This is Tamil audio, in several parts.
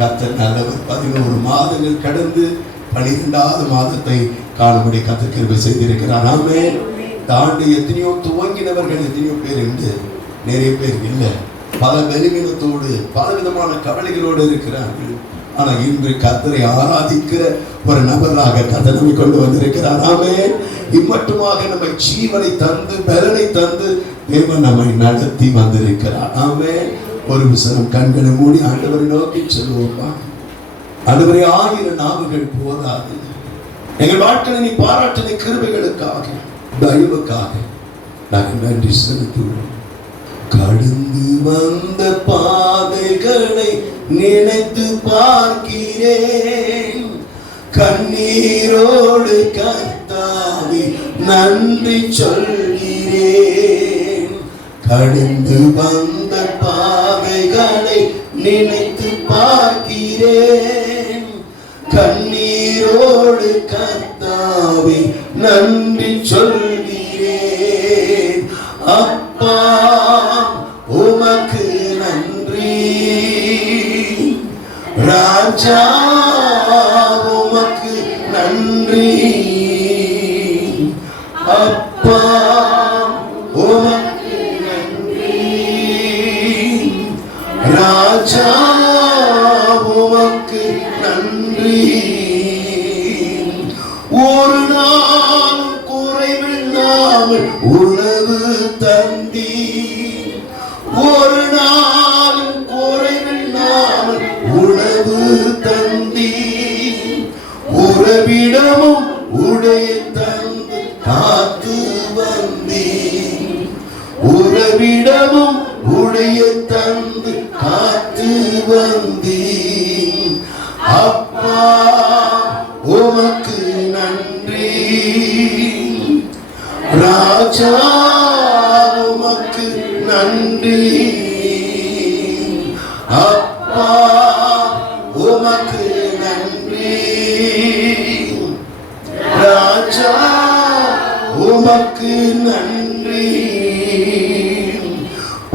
கர்த்தர் நல்லவர். 11 மாதங்கள் கடந்து 12வது மாதத்தை காணும்படி கர்த்தர் கிருபை செய்திருக்கிறார். ஆமென். இந்த ஆண்டு எத்தனையோ துவங்கினவர்கள் எத்தனையோ பேர் உண்டு, நிறைய பேர் இல்லை. பல பலவீனத்தோடு பலவிதமான கவலைகளோடு இருக்கிறார்கள். ஆனால் இன்று கர்த்தரை ஆராதிக்கிற ஒரு நபராக கர்த்தர் நம்மை கொண்டு வந்திருக்கிறார். ஆமென். இம்மட்டுமாக நம்மை ஜீவனை தந்து பலனை தந்து தேவன் நம்மை நடத்தி வந்திருக்கிறார். ஆமென். ஒரு விசனம் கண்களை மூடி ஆண்டவரை நோக்கி சொல்லுவோமா. ஆண்டவரே, 1000 நாவுகள் போதாது. எங்கள் வாழ்க்கையை நீ பாராட்டின கிருபைகளுக்காக தயவுக்காக நாங்கள் நன்றி செலுத்துவோம். கடந்து வந்த பாதைகளை நினைத்து பார்க்கிறேன், கண்ணீரோடு கர்த்தாவே நன்றி சொல்கிறேன். கடந்து வந்த பாதைகளை நினைத்து பார்க்கிறேன், கண்ணீரோடு கர்த்தாவே நன்றி சொல்கிறேன். அப்பா உமக்கு நன்றி, ராஜா உமக்கு நன்றி. அப்பா உமக்கு நன்றி, ராஜா உமக்கு நன்றி. ஒரு நாள் குறைவில்லாமல் உணவு தந்தி, ஒரு நாள் குறைவில்லாமல் உணவு தந்தி. உறவிடமும் உடைய தந்து காத்து வந்தி, உறவிடமும் உடைய தந்து காத்து வந்தி. அப்பா உமக்கு நன்றி, ராஜா உமக்கு நன்றி. அப்பா உமக்கு நன்றி, ராஜா உமக்கு நன்றி.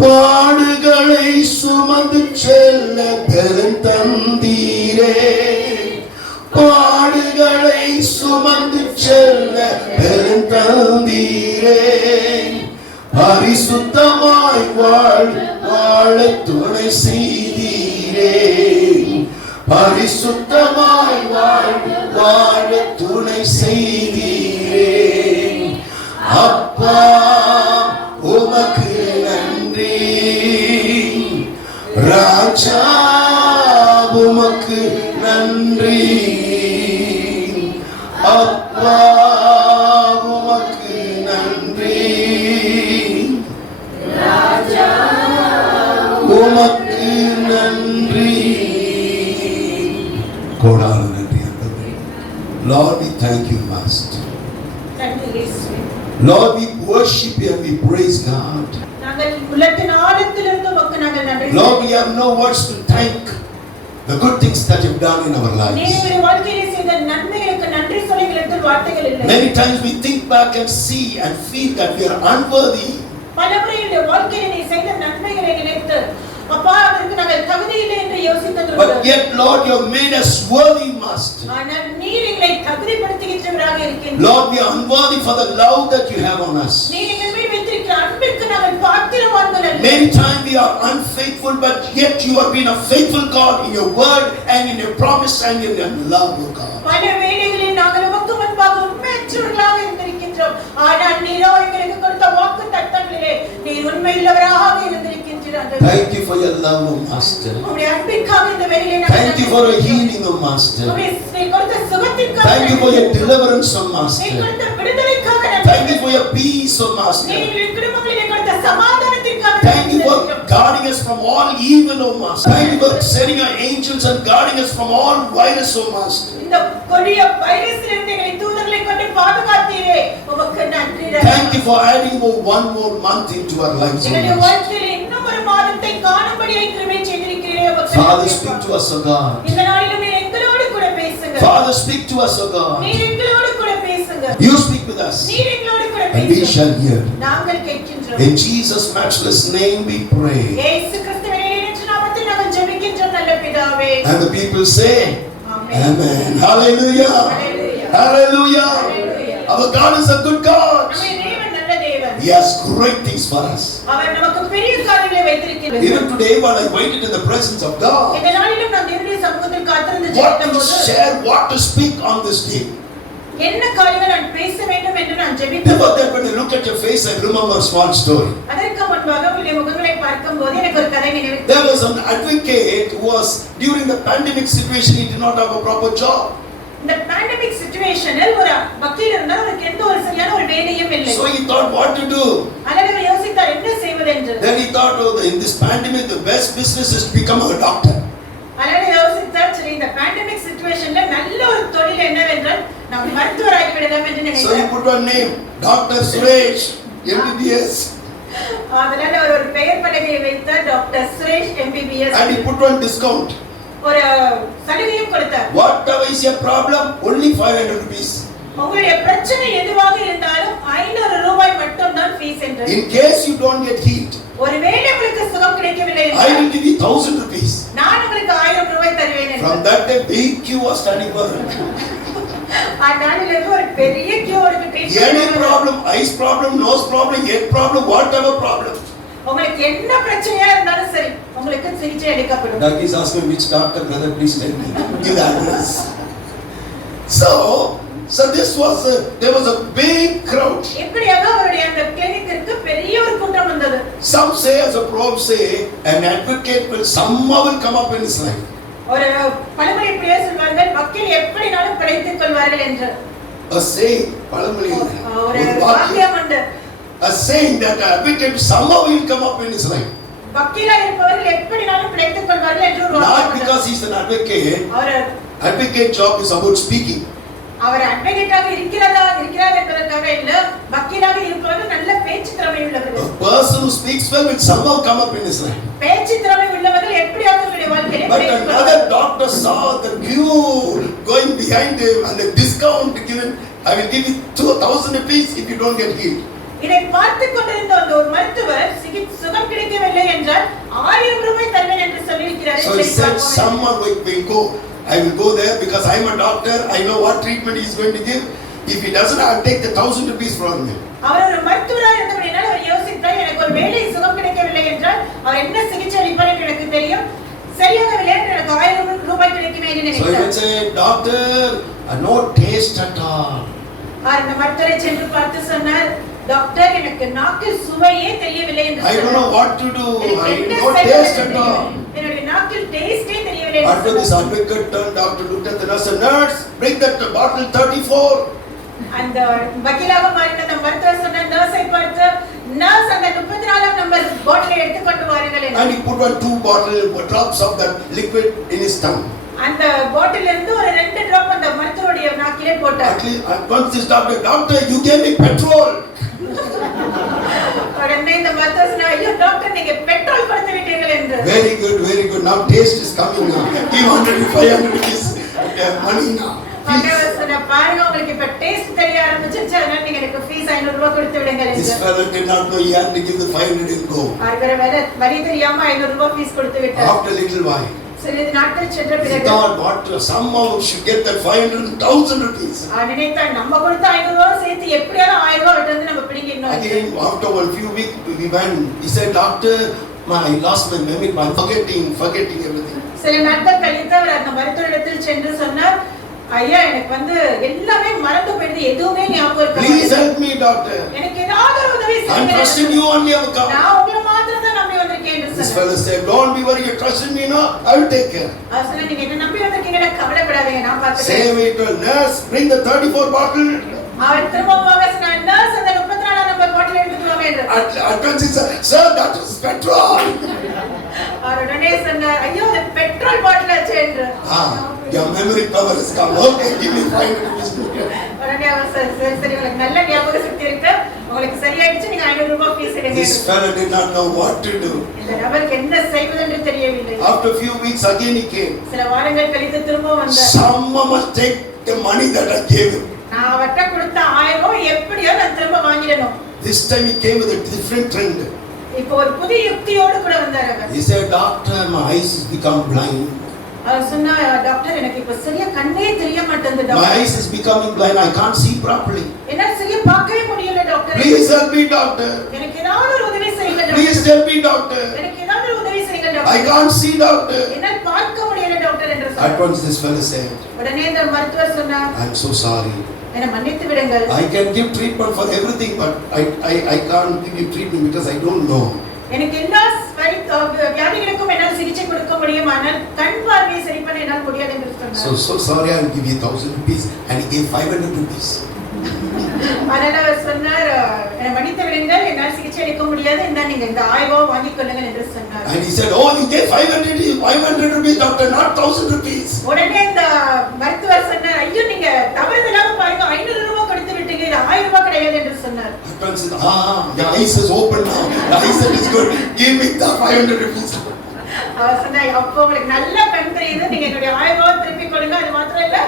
பாடுகளை சுமந்து செல்ல பெரும் தந்தீரே, பாடுகளை சுமந்து செல்ல பெரும் தந்தீரே. பரிசுத்தமாய் வாழ துணை செய்தீரே, பரிசுத்தமாய் வாழ துணை செய்தீரே. அப்பா உமக்கு நன்றி, ராஜா உமக்கு நன்றி. அப்பா உமக்கு நன்றி, ராஜா உமக்கு நன்றி. கோடான நன்றி ஆண்டவரே. Lord, we thank you, Master. Lord, we worship you and we praise God. Lord, we have no words to thank the good things that you've done in our lives. Many times we think back and see and feel that we are unworthy. But yet, Lord, you have made us worthy, Master. Lord, we are unworthy for the love that you have on us. Many times we are unfaithful, but yet you have been a faithful God in your word and in your promise and in your love, O God. Thank you for your love, O Master. Thank you for your healing, O Master. Thank you for your deliverance, O Master. Thank you for your peace, O Master. Thank you for guarding us from all evil, O Master. Thank you for sending your angels and guarding us from all virus, O Master. Thank you for adding one more month into our lives, O Master. Father, speak to us, O God. Father, speak to us, O God. You speak with us and we shall hear. In Jesus' matchless name we pray. And the people say, Amen. Hallelujah. Hallelujah. Our God is a good God. He has great things for us. Even today, while I waited in the presence of God, what to share, what to speak on this day. Before that, when I look at your face, I remember a small story. There was an advocate who was, during the pandemic situation, he did not have a proper job. The pandemic situation ஒரு வக்கீல் இருந்தார், அவருக்கு எந்த ஒரு சரியான ஒரு வேலையும் இல்லை. So he thought what to do. அவர் யோசித்தார் என்ன செய்வது என்று. Then he thought, oh, in this pandemic the best business is to become a doctor. அவர் யோசித்தார், சரி இந்த pandemic situationல நல்ல ஒரு தொழில் என்னவென்றால் நாம் மருத்துவராகி விடலாம் என்று நினைத்தார். So he put one name, Dr. Suresh MBBS. அதனால அவர் ஒரு பெயர் பலகையை வைத்தார், doctor Suresh MBBS. And he put one discount. ஒரு சலுகையும் கொடுத்தார். Whatever is your problem, only 500 rupees. உங்களுடைய பிரச்சனை எதுவாக இருந்தாலும் 500 ரூபாய் மட்டும் தான் ஃபீஸ் என்று. In case you don't get healed, ஒருவேளை உங்களுக்கு சுகம் கிடைக்கவில்லை I will give you 1000 rupees. நான் உங்களுக்கு 1000 ரூபாய் தருவேன் என்று. From that day big queue was standing for it. அதனால ஒரு பெரிய queue இருக்கு treatment. Any problem, eyes problem, nose problem, head problem, whatever problem. உங்களுக்கு என்ன பிரச்சனையா இருந்தாலும் சரி, உங்களுக்கு சிகிச்சை அளிக்கப்படும். Doc is asking which doctor, brother, please tell me. Give the address. So this was there was a big crowd. எப்படியாக அவருடைய அந்த கிளினிக்கிற்கு பெரிய ஒரு கூட்டம் வந்தது. Some say, as a proverb say, an advocate will somehow come up in his life. ஒரு பழமொழி இப்படியே சொல்வார்கள், வக்கீல் எப்படினாலும் பிழைத்துக் கொள்வார்கள் என்று. A saying, பழமொழி ஒரு வாக்கியம் உண்டு. A saying that an advocate somehow will come up in his life. வக்கீலா இருப்பவர்கள் எப்படினாலும் பிழைத்துக் கொள்வார்கள் என்று ஒரு வாக்கியம் Not because he is an advocate. Our advocate job is about speaking. அவர் அட்வொகேட்டாக இருக்கிறார் என்பதற்காக இல்ல, வக்கீலாக இருப்பவர்கள் நல்ல பேச்சு திறமை உள்ளவர்கள். A person who speaks well will somehow come up in his life. பேச்சு திறமை உள்ளவர்கள் எப்படியாவது அவருடைய வாழ்க்கையில But another doctor saw the queue going behind him and a discount given. I will give you 2000 rupees if you don't get healed. இதை பார்த்து கொண்டிருந்த ஒரு மருத்துவர் சுகம் கிடைக்கவில்லை என்றால் 1000 ரூபாய் தருவேன் என்று சொல்லியிருக்கிறார். So he said, someone will go. I will go there because I am a doctor. I know what treatment he is going to give. If he doesn't, I will take the 1000 rupees from him. அவர் ஒரு மருத்துவராக இருந்தபடியால் அவர் யோசித்தார், எனக்கு ஒரு வேலை சுகம் கிடைக்கவில்லை என்றால் அவர் என்ன சிகிச்சை அளிப்பார் என்று எனக்கு தெரியும். சரியாகவில்லை என்று எனக்கு 1000 ரூபாய் கிடைக்குமே என்று நினைத்தார். So he would say, doctor, no taste at all. அந்த மருத்துவரை சென்று பார்த்து சொன்னார், டாக்டர் எனக்கு நாக்கில் சுவையே தெரியவில்லை என்று சொன்னார். I don't know what to do. I no taste at all. என்னுடைய நாக்கில் டேஸ்டே தெரியவில்லை. After this advocate turned doctor looked at the nurse and nurse, bring that bottle 34. அந்த வக்கீலாக மாறின அந்த மருத்துவர் சொன்ன நர்ஸை பார்த்து, நர்ஸ் அந்த 34ஆம் நம்பர் பாட்டிலை எடுத்து கொண்டு வாருங்கள் என்று. And he put one 2 drops of that liquid in his tongue. அந்த பாட்டில்ல இருந்து ஒரு 2 டிராப் அந்த மருத்துவருடைய நாக்கிலே போட்டார். Once this doctor, you gave me petrol. உடனே இந்த மருத்துவர் சொன்னார், ஐயோ டாக்டர் நீங்க பெட்ரோல் கொடுத்து விட்டீர்கள் என்று. Very good. Now taste is coming now. Give 100 500 rupees money now. அவர் சொன்ன பாருங்க உங்களுக்கு இப்ப டேஸ்ட் தெரிய ஆரம்பிச்சிருச்சு, அதனால நீங்க எனக்கு ஃபீஸ் 500 ரூபாய் கொடுத்து விடுங்க என்று. This fellow did not know he had to give the 500 and go. அவர் வரி தெரியாம 500 ரூபாய் ஃபீஸ் கொடுத்து விட்டார். After little while, சிறிது நாட்கள் சென்ற பிறகு God what somehow should get that 500,000 rupees. நினைத்தார் நம்ம கொடுத்த 500 ரூபாய் சேர்த்து எப்படியாவது 1000 ரூபாய் விட்டு நம்ம பிடிக்கணும். Again after one few weeks we went. He said, doctor, I lost my memory by forgetting everything. சில நாட்கள் கழித்து அவர் அந்த மருத்துவரிடத்தில் சென்று சொன்னார், ஐயா எனக்கு எல்லாமே மறந்து போயிடுது, எதுவுமே ஞாபகம் இல்ல. Please help me doctor. எனக்கு ஏதாவது ஒரு உதவி செய்யுங்க. I'm trusting you only, I will come. நான் உங்களை மாத்திரம் தான் நம்பி வந்திருக்கேன் என்று சொன்னார். This fellow said, don't be worried, you trust in me now, I will take care. அவசரம் நீங்க என்ன நம்பி வந்திருக்கீங்க, கவலைப்படாதீங்க, நான் பார்த்துக்கிறேன். Same way to nurse, bring the 34 bottle. அவர் திரும்பவும் சொன்னார், நர்ஸ் அந்த 34ஆம் நம்பர் பாட்டில் எடுத்துட்டு வாங்க என்று. Advance sir, that is petrol. அவர் உடனே சொன்னார், ஐயோ அது பெட்ரோல் பாட்டில் ஆச்சு என்று. Your memory power is come. Okay, give me 500 rupees. உடனே அவர் சரி உங்களுக்கு நல்ல ஞாபக சக்தி இருக்கு, உங்களுக்கு சரியாயிடுச்சு, நீங்க 500 ரூபாய் ஃபீஸ் எடுங்க. This fellow did not know what to do. இந்த நபருக்கு என்ன செய்வது என்று தெரியவில்லை. After a few weeks again he came. சில வாரங்கள் கழித்து திரும்ப வந்தார். Someone must take the money that I gave him. நான் அவர்ட்ட கொடுத்த 1000 ரூபாய் எப்படியோ நான் திரும்ப வாங்கிடணும். This time he came with a different trend. இப்போ ஒரு புதிய யுக்தியோடு கூட வந்தார் அவர். He said, doctor, my eyes become blind. அவர் சொன்னா டாக்டர் எனக்கு இப்ப சரியா கண்ணே தெரிய மாட்டேங்குது My doctor. eyes is becoming blind. I can't see properly. என்னால சரியா பார்க்கவே முடியல doctor. Please help me, doctor. எனக்கு ஏதாவது ஒரு உதவி செய்யுங்க doctor. Please help me, doctor. எனக்கு ஏதாவது ஒரு உதவி செய்யுங்க I doctor. can't see, doctor. என்னால பார்க்க முடியல டாக்டர் என்று At சொன்னார். once this fellow said, உடனே இந்த மருத்துவர் சொன்னார், I'm so sorry. என்னை மன்னித்து விடுங்கள். I can give treatment for everything, but I can't give you treatment because I don't know. எனக்கு எல்லா வியாதிகளுக்கும் என்னால் சிகிச்சை கொடுக்க முடியும், ஆனால் கண் பார்வையை சரி பண்ண என்னால் முடியாது என்று சொன்னார். So sorry, I'll give you 1,000 rupees. And he gave 500 rupees. அதனால அவர் சொன்னார், என்னை மன்னித்து விடுங்கள், என்னால் சிகிச்சை அளிக்க முடியாது, இந்த நீங்க இந்த 1000 ரூபாய் வாங்கிக் கொள்ளுங்கள் என்று சொன்னார். And he said, oh, you gave 500 rupees, doctor, not 1,000 rupees. உடனே இந்த மருத்துவர் சொன்னார், ஐயோ நீங்க தவறுதலாக பாருங்க 500 ரூபாய் கொடுத்து விட்டீங்க, இது 1000 ரூபாய் கிடையாது என்று சொன்னார். Husband said, your eyes is open now. The eyesight is good. Give me the 500 rupees. அவர் சொன்னார், அப்போ உங்களுக்கு நல்ல கண் தெரியுது, நீங்க என்னுடைய 1000 ரூபாய் திருப்பி கொடுங்க, அது மாத்திரம் இல்ல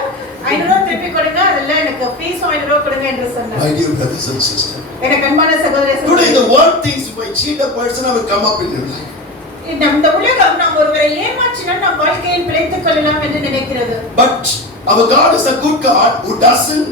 500 ரூபாய் திருப்பி கொடுங்க, அதெல்லாம் எனக்கு ஃபீஸ் 500 ரூபாய் கொடுங்க என்று சொன்னார். My dear brothers and sisters, எனக்கு அன்பான சகோதர today சகோதரிகளே, the world thinks if I cheat a person, I will come up in your life. இந்த உலகம் நாம் ஒருவரை ஏமாற்றினால் நம் வாழ்க்கையில் பிழைத்துக் கொள்ளலாம் என்று நினைக்கிறது. But our God is a good God who doesn't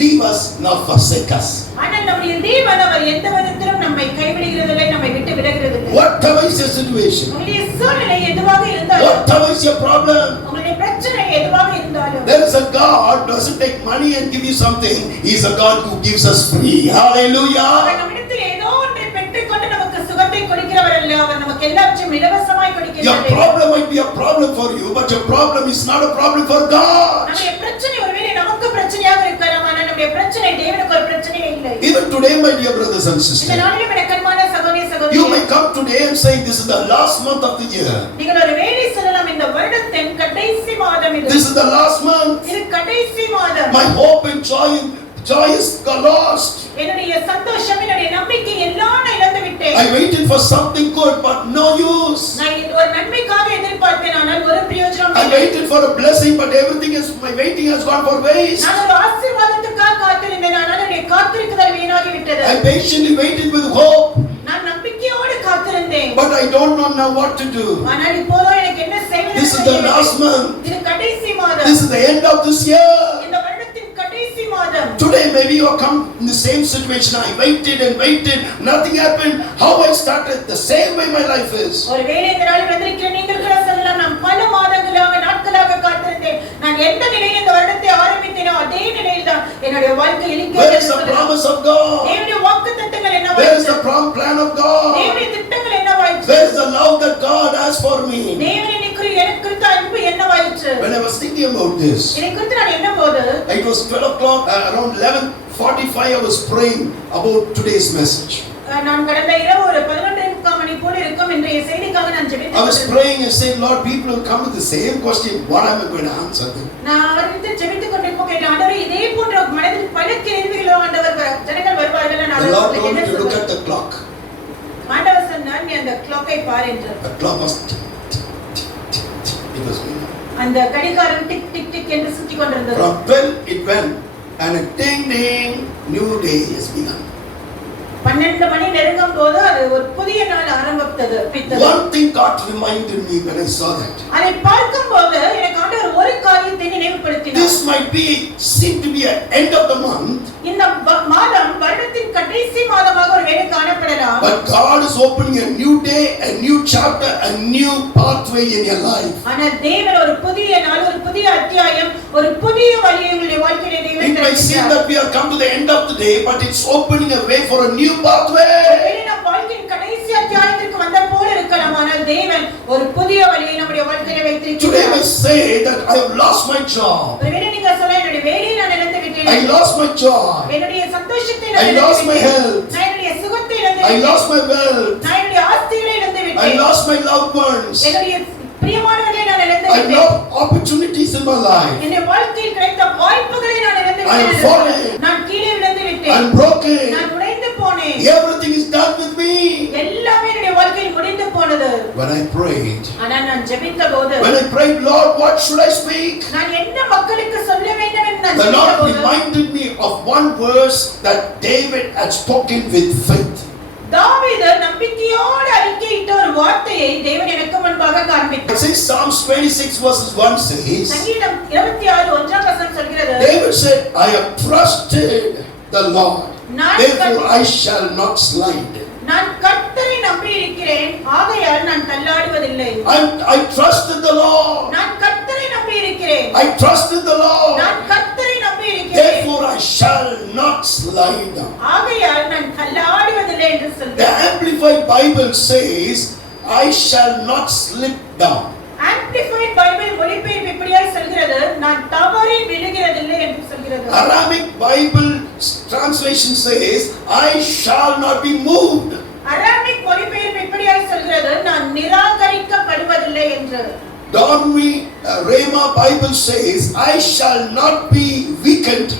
leave us nor forsake us. ஆனால் நம்முடைய தேவன் அவர் எந்த விதத்திலும் நம்மை கைவிடுகிறதில்லை, நம்மை விட்டு விலகுறதில்லை. Whatever is your situation, உங்களுடைய சூழ்நிலை எதுவாக இருந்தாலும், whatever is your problem, உங்களுடைய பிரச்சனை எதுவாக இருந்தாலும், there is a God who doesn't take money and give you something. He is a God who gives us free. Hallelujah. அவர் நம்மிடத்தில் ஏதோ ஒன்றை பெற்றுக்கொண்டு நமக்கு சுகத்தை கொடுக்கிறவர் அல்ல, அவர் நமக்கு எல்லாவற்றையும் இலவசமாய் Your கொடுக்கிறார். problem might be a problem for you, but your problem is not a problem for God. நம்முடைய பிரச்சனை ஒருவேளை நமக்கு பிரச்சனையாக இருக்கலாம், ஆனால் நம்முடைய பிரச்சனை தேவனுக்கு ஒரு பிரச்சனையே இல்லை. Even today, my dear brothers and இந்த sisters, நாளிலும் எனக்கு அன்பான சகோதர you சகோதரிகளே, may come today and say, this is the last month of the year. நீங்கள் ஒரு வேளை சொல்லலாம், இந்த வருடத்தின் கடைசி மாதம் இது. This is the last month. இது கடைசி மாதம். My hope and joy is lost. என்னுடைய சந்தோஷம், என்னுடைய நம்பிக்கை எல்லாம் நான் இழந்து விட்டேன். I waited for something good, but no use. நான் ஒரு நன்மைக்காக எதிர்பார்த்தேன், ஆனால் ஒரு பிரயோஜனம் I இல்லை. waited for a blessing, but my waiting has gone for waste. நான் ஒரு ஆசீர்வாதத்துக்காக காத்திருந்தேன், ஆனால் என்னுடைய காத்திருக்குதல் வீணாகி விட்டது. I patiently waited with hope, நான் நம்பிக்கையோடு காத்திருந்தேன், but I don't know now what to do. ஆனால் இப்போதோ எனக்கு என்ன செய்வது This is the last month. இது கடைசி மாதம். This is the end of this year. இந்த வருடத்தின் கடைசி மாதம். Today maybe you have come in the same situation. I waited and waited, nothing happened. How I started, the same way my life is. ஒருவேளை இந்த நாளில் வந்திருக்கிற நீங்கள் கூட சொல்லலாம், நான் பல மாதங்களாக நாட்களாக காத்திருந்தேன், நான் எந்த நிலையில் இந்த வருடத்தை ஆரம்பித்தேனோ அதே நிலையில் தான் என்னுடைய வாழ்க்கை Where is the promise of God? தேவனுடைய வாக்குத்தத்தங்கள் Where is என்னவாயிற்று? the plan of God? தேவனுடைய திட்டங்கள் என்னவாயிற்று? Where is the love that God has for me? தேவன் எனக்கு குறித்த அன்பு என்னவாயிற்று? When I was thinking about this, இதை குறித்து நான் எண்ணும்போது it was 12 o'clock, around 11:45 I was praying about today's message. நான் கடந்த இரவு ஒரு 11:45 மணி போல இருக்கும் இன்றைய செய்திக்காக நான் I was ஜெபித்தேன். praying and saying, Lord, people will come with the same question. What am I going to answer them? நான் அவரிடத்தில் ஜெபித்துக் கொண்டிருக்கும் கேட்டேன், ஆண்டவரே இதே போன்ற மனதில் பல கேள்விகளோ ஆண்டவர் ஜனங்கள் வருவார்கள், நான் The Lord அவர்களுக்கு told me என்ன to look சொல்வது? at the clock. ஆண்டவர் சொன்னார், நீ அந்த கிளாக்கை பார் என்றார். The clock was tick, tick, tick, tick, tick. It was going on. அந்த கடிகாரம் டிக் டிக் டிக் என்று சுற்றிக் கொண்டிருந்தது. From 12 it went, and a ding ding, new day has begun. 12 மணி நெருங்கும் போது அது ஒரு புதிய நாள் ஆரம்பித்தது. One thing God reminded me when I saw that. அதை பார்க்கும்போது எனக்கு ஆண்டவர் ஒரு காரியத்தை நினைவுபடுத்தினார். This might seem to be an end of the month. இந்த மாதம் வருடத்தின் கடைசி மாதமாக ஒரு வேளை காணப்படலாம். But God is opening a new day, a new chapter, a new pathway in your life. ஆனால் தேவன் ஒரு புதிய நாள், ஒரு புதிய அத்தியாயம், ஒரு புதிய வழியை உங்களுடைய வாழ்க்கையிலே தேவன் It might seem திறக்கிறார். that we have come to the end of the day, but it's opening a way for a new pathway. ஒருவேளை நம் வாழ்க்கையின் கடைசி அத்தியாயத்திற்கு வந்த போல இருக்கலாம், ஆனால் தேவன் ஒரு புதிய வழியை நம்முடைய வாழ்க்கையிலே Today I வைத்திருக்கிறார். may say that I have lost my job. ஒருவேளை நீங்க சொல்ல, என்னுடைய வேலையை நான் இழந்து விட்டேன், I lost my joy. என்னுடைய சந்தோஷத்தை I நான் இழந்து lost my விட்டேன், health. நான் என்னுடைய சுகத்தை இழந்து I விட்டேன், lost my wealth. நான் என்னுடைய ஆஸ்திகளை இழந்து I விட்டேன், lost my loved ones. என்னுடைய பிரியமானவர்களை நான் இழந்து I விட்டேன், lost opportunities in my life. என்னுடைய வாழ்க்கையில் கிடைத்த வாய்ப்புகளை நான் இழந்து I am விட்டேன், fallen. நான் கீழே விழுந்து விட்டேன், I'm broken. நான் உடைந்து போனேன், Everything is done with me. எல்லாமே என்னுடைய வாழ்க்கையில் முடிந்து போனது. When I prayed, ஆனால் நான் ஜெபித்தபோது, when I prayed, Lord, what should I speak? நான் என்ன மக்களுக்கு சொல்ல வேண்டும் என்று நான் The Lord ஜெபித்தபோது, reminded me of one verse that David had spoken with faith. தாவீது நம்பிக்கையோடு அறிக்கை அறிக்கையிட்ட ஒரு வார்த்தையை தேவன் எனக்கு முன்பாக காண்பித்தார். It says Psalms 26 verses 1 says, சங்கீதம் 26 ஒன்றாம் வசனம் சொல்கிறது, David said, I have trusted the Lord, therefore I shall not slide. நான் கர்த்தரை நம்பி இருக்கிறேன், ஆகையால் நான் தள்ளாடுவதில்லை. I trusted the Lord. நான் கர்த்தரை நம்பி இருக்கிறேன். I trusted the Lord. நான் கர்த்தரை நம்பி இருக்கிறேன். Therefore I shall not slide. ஆகையால் நான் தள்ளாடுவதில்லை என்று The சொல்கிறார். Amplified Bible says, I shall not slip down. Amplified Bible மொழிபெயர்ப்பு இப்படியாய் சொல்கிறது, நான் தவறி விழுகிறதில்லை என்று சொல்கிறது. Aramaic Bible translation says, I shall not be moved. Aramaic மொழிபெயர்ப்பு இப்படியாய் சொல்கிறது, நான் நிராகரிக்கப்படுவதில்லை என்று. Dormi Rhema Bible says, I shall not be weakened.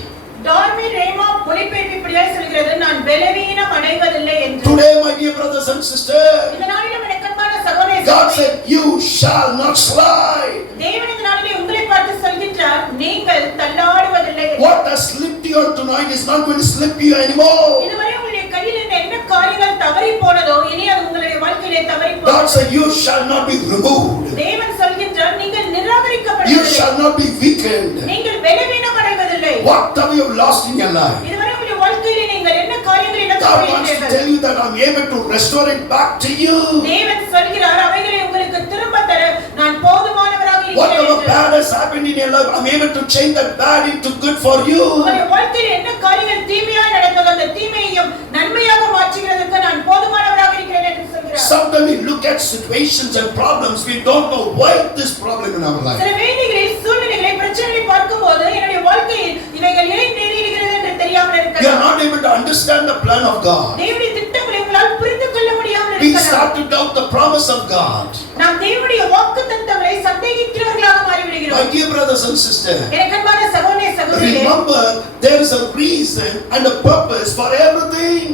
டார்மி ரேமா மொழிபெயர்ப்பு இப்படியாய் சொல்கிறது, நான் பலவீனம் அடைவதில்லை என்று. Today, my dear brothers and sisters, இந்த நாளிலும் எனக்கு அன்பான சகோதரரே, God said, you shall not slide. தேவன் இந்த நாளிலே உங்களை பார்த்து சொல்கிறார், நீங்கள் தள்ளாடுவதில்லை என்று. What has slipped you on tonight is not going to slip you anymore. இதுவரை உங்களுடைய கையில் இருந்த என்ன காரியங்கள் தவறி போனதோ, இனி அது உங்களுடைய வாழ்க்கையிலே தவறி God போகும். said, you shall not be removed. தேவன் சொல்கிறார், நீங்கள் You நிராகரிக்கப்படுவதில்லை. shall not be weakened. நீங்கள் பலவீனம் அடைவதில்லை. Whatever you have lost in your life, இதுவரை உங்களுடைய வாழ்க்கையிலே நீங்கள் என்ன காரியங்களை இழந்து God wants to போயிருக்கிறீர்கள்? tell you that I'm able to restore it back to you. தேவன் சொல்கிறார், அவைகளை உங்களுக்கு திரும்ப தர நான் போதுமானவராக இருக்கிறேன் Whatever என்று. bad has happened in your life, I'm able to change that bad into good for you. உங்களுடைய வாழ்க்கையில் என்ன காரியங்கள் தீமையாக நடந்ததோ, அந்த தீமையையும் நன்மையாக மாற்றுகிறதற்கு நான் போதுமானவராக இருக்கிறேன் என்று சொல்கிறார். Sometimes we look at situations and problems, we don't know why this problem in our life. சில வேளைகளில் சூழ்நிலைகளை, பிரச்சனைகளை பார்க்கும்போது என்னுடைய வாழ்க்கையில் இவைகள் ஏன் நேரிடுகிறது என்று தெரியாமல் We are இருக்கலாம். not able to understand the plan of God. தேவனுடைய திட்டங்களை உங்களால் புரிந்து கொள்ள முடியாமல் We இருக்கலாம். start to doubt the promise of God. நாம் தேவனுடைய வாக்குத்தத்தங்களை சந்தேகிக்கிறவர்களாக My மாறிவிடுகிறோம். dear brothers and sisters, எனக்கு அன்பான சகோதரனே, சகோதரிகளே, remember there is a reason and a purpose for everything.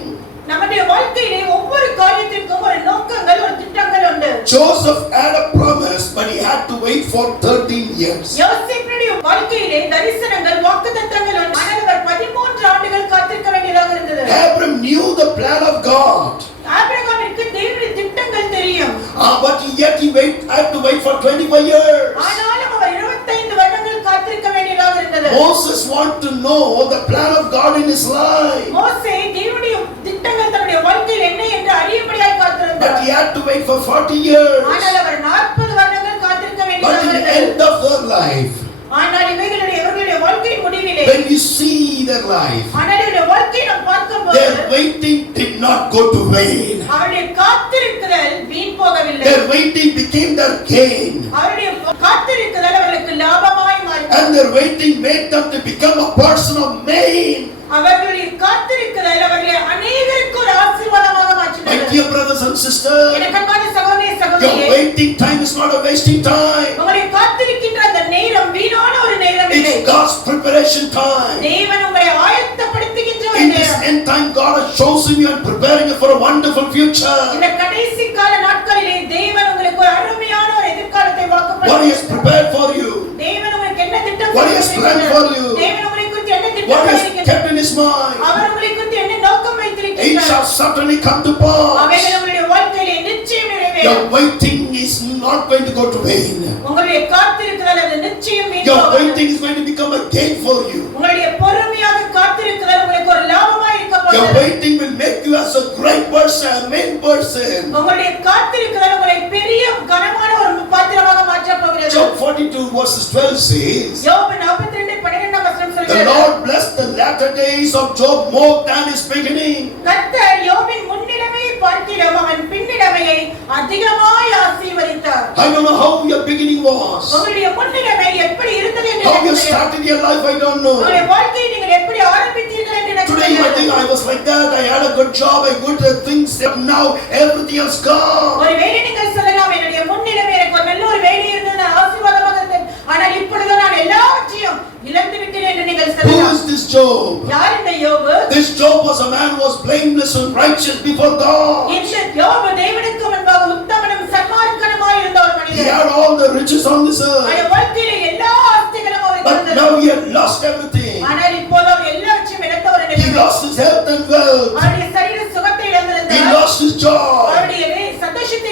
நம்முடைய வாழ்க்கையிலே ஒவ்வொரு காரியத்திற்கும் ஒரு நோக்கங்கள், ஒரு திட்டங்கள் உண்டு. Joseph had a promise, but he had to wait for 13 years. யோசேப்பினுடைய வாழ்க்கையிலே தரிசனங்கள், வாக்குத்தத்தங்கள் உண்டு. ஆனால் அவர் 13 ஆண்டுகள் காத்திருக்க வேண்டியதாக இருந்தது. Abraham knew the plan of God, ஆபிரகாமிற்கு தேவனுடைய திட்டங்கள் தெரியும். but yet he had to wait for 25 years. ஆனாலும் அவர் 25 வருடங்கள் காத்திருக்க வேண்டியதாக இருந்தது. Moses wanted to know the plan of God in his life, மோசே தேவனுடைய திட்டங்கள் தன்னுடைய வாழ்க்கையில் என்ன என்று அறியும்படியாய் but காத்திருந்தார். he had to wait for 40 years. ஆனால் அவர் 40 வருடங்கள் காத்திருக்க But வேண்டியதாக in the இருந்தது. end of their life, ஆனால் இவர்களுடைய வாழ்க்கையின் முடிவிலே, when you see their life, ஆனால் இவருடைய வாழ்க்கையை நாம் பார்க்கும்போது their waiting did not go to vain. அவருடைய காத்திருக்குதல் வீண் போகவில்லை. Their waiting became their gain. அவருடைய காத்திருக்குதல் அவர்களுக்கு லாபமாய் மாறியது. And their waiting made them to become a person of main. அவர்களுடைய காத்திருக்குதல் அவர்களை அநேகருக்கு ஒரு ஆசீர்வாதமாக My மாற்றினது. dear brothers and sisters, எனக்கு அன்பான சகோதரனே, your சகோதரியே, waiting time is not a wasting time. உங்களை காத்திருக்கின்ற அந்த நேரம் வீணான ஒரு நேரம் இல்லை. It's God's preparation time. தேவன் உங்களை ஆயத்தப்படுத்துகின்ற ஒரு In this நேரம். end time, God has chosen you and preparing you for a wonderful future. இந்த கடைசி கால நாட்களிலே தேவன் உங்களுக்கு ஒரு அருமையான ஒரு எதிர்காலத்தை What He has வாக்குப்படுத்தினார். prepared for you, தேவன் உங்களுக்கு என்ன திட்டம் What He has planned for you, தேவன் உங்களை குறித்து என்ன what திட்டம் He has வைத்திருக்கிறார்? kept in His mind, அவர் உங்களை குறித்து என்ன நோக்கம் it வைத்திருக்கிறார்? shall certainly come to pass. அவைகள் உங்களுடைய வாழ்க்கையிலே நிச்சயம் Your நிறைவேறும். waiting is not going to go to vain. உங்களுடைய காத்திருக்குதல் அது நிச்சயம் வீண் Your போகாது. waiting is going to become a gain for you. உங்களுடைய பொறுமையாக காத்திருக்குதல் உங்களுக்கு ஒரு லாபமாய் இருக்க Your போகிறது. waiting will make you as a great person, a main person. உங்களுடைய காத்திருக்குதல் உங்களை பெரிய கனமான ஒரு பாத்திரமாக மாற்றப் போகிறது. Job 42 verses 12 says, யோபு 42:12 வசனம் the சொல்கிறது, Lord blessed the latter days of Job more than his beginning. கர்த்தர் யோபின் முன்னிலைமையை பார்க்கிலும் அவன் பின்னிலைமையை அதிகமாய் ஆசீர்வதித்தார். I don't know how your beginning was, உங்களுடைய முன்னிலைமை எப்படி இருந்தது என்று how you எனக்கு தெரியாது. started your life, I don't know. உங்களுடைய வாழ்க்கையை நீங்கள் எப்படி ஆரம்பித்தீர்கள் என்று எனக்கு Today you might think தெரியாது. I was like that, I had a good job, I good things, but now everything else gone. ஒருவேளை நீங்கள் சொல்லலாம், என்னுடைய முன்னிலைமை எனக்கு ஒரு நல்ல ஒரு வேலை இருந்தது, நான் ஆசீர்வாதமாக இருந்தேன், ஆனால் இப்பொழுது நான் எல்லாவற்றையும் இழந்து விட்டேன் என்று நீங்கள் Who சொல்லலாம். is this Job? யார் இந்த யோபு? This Job was a man who was blameless and righteous before God. இந்த யோபு தேவனுக்கு முன்பாக உத்தமனும் சன்மார்க்கனுமாய் இருந்த ஒரு He மனிதன். had all the riches on this earth, அவருடைய வாழ்க்கையிலே எல்லா ஆஸ்திகளும் அவருக்கு but இருந்தது. now he had lost everything. ஆனால் இப்போது அவர் எல்லாவற்றையும் இழந்த ஒரு He நிலைமை. lost his health and wealth. அவருடைய சரீர சுகத்தை He இழந்திருந்தார். lost his joy. அவருடைய சந்தோஷத்தை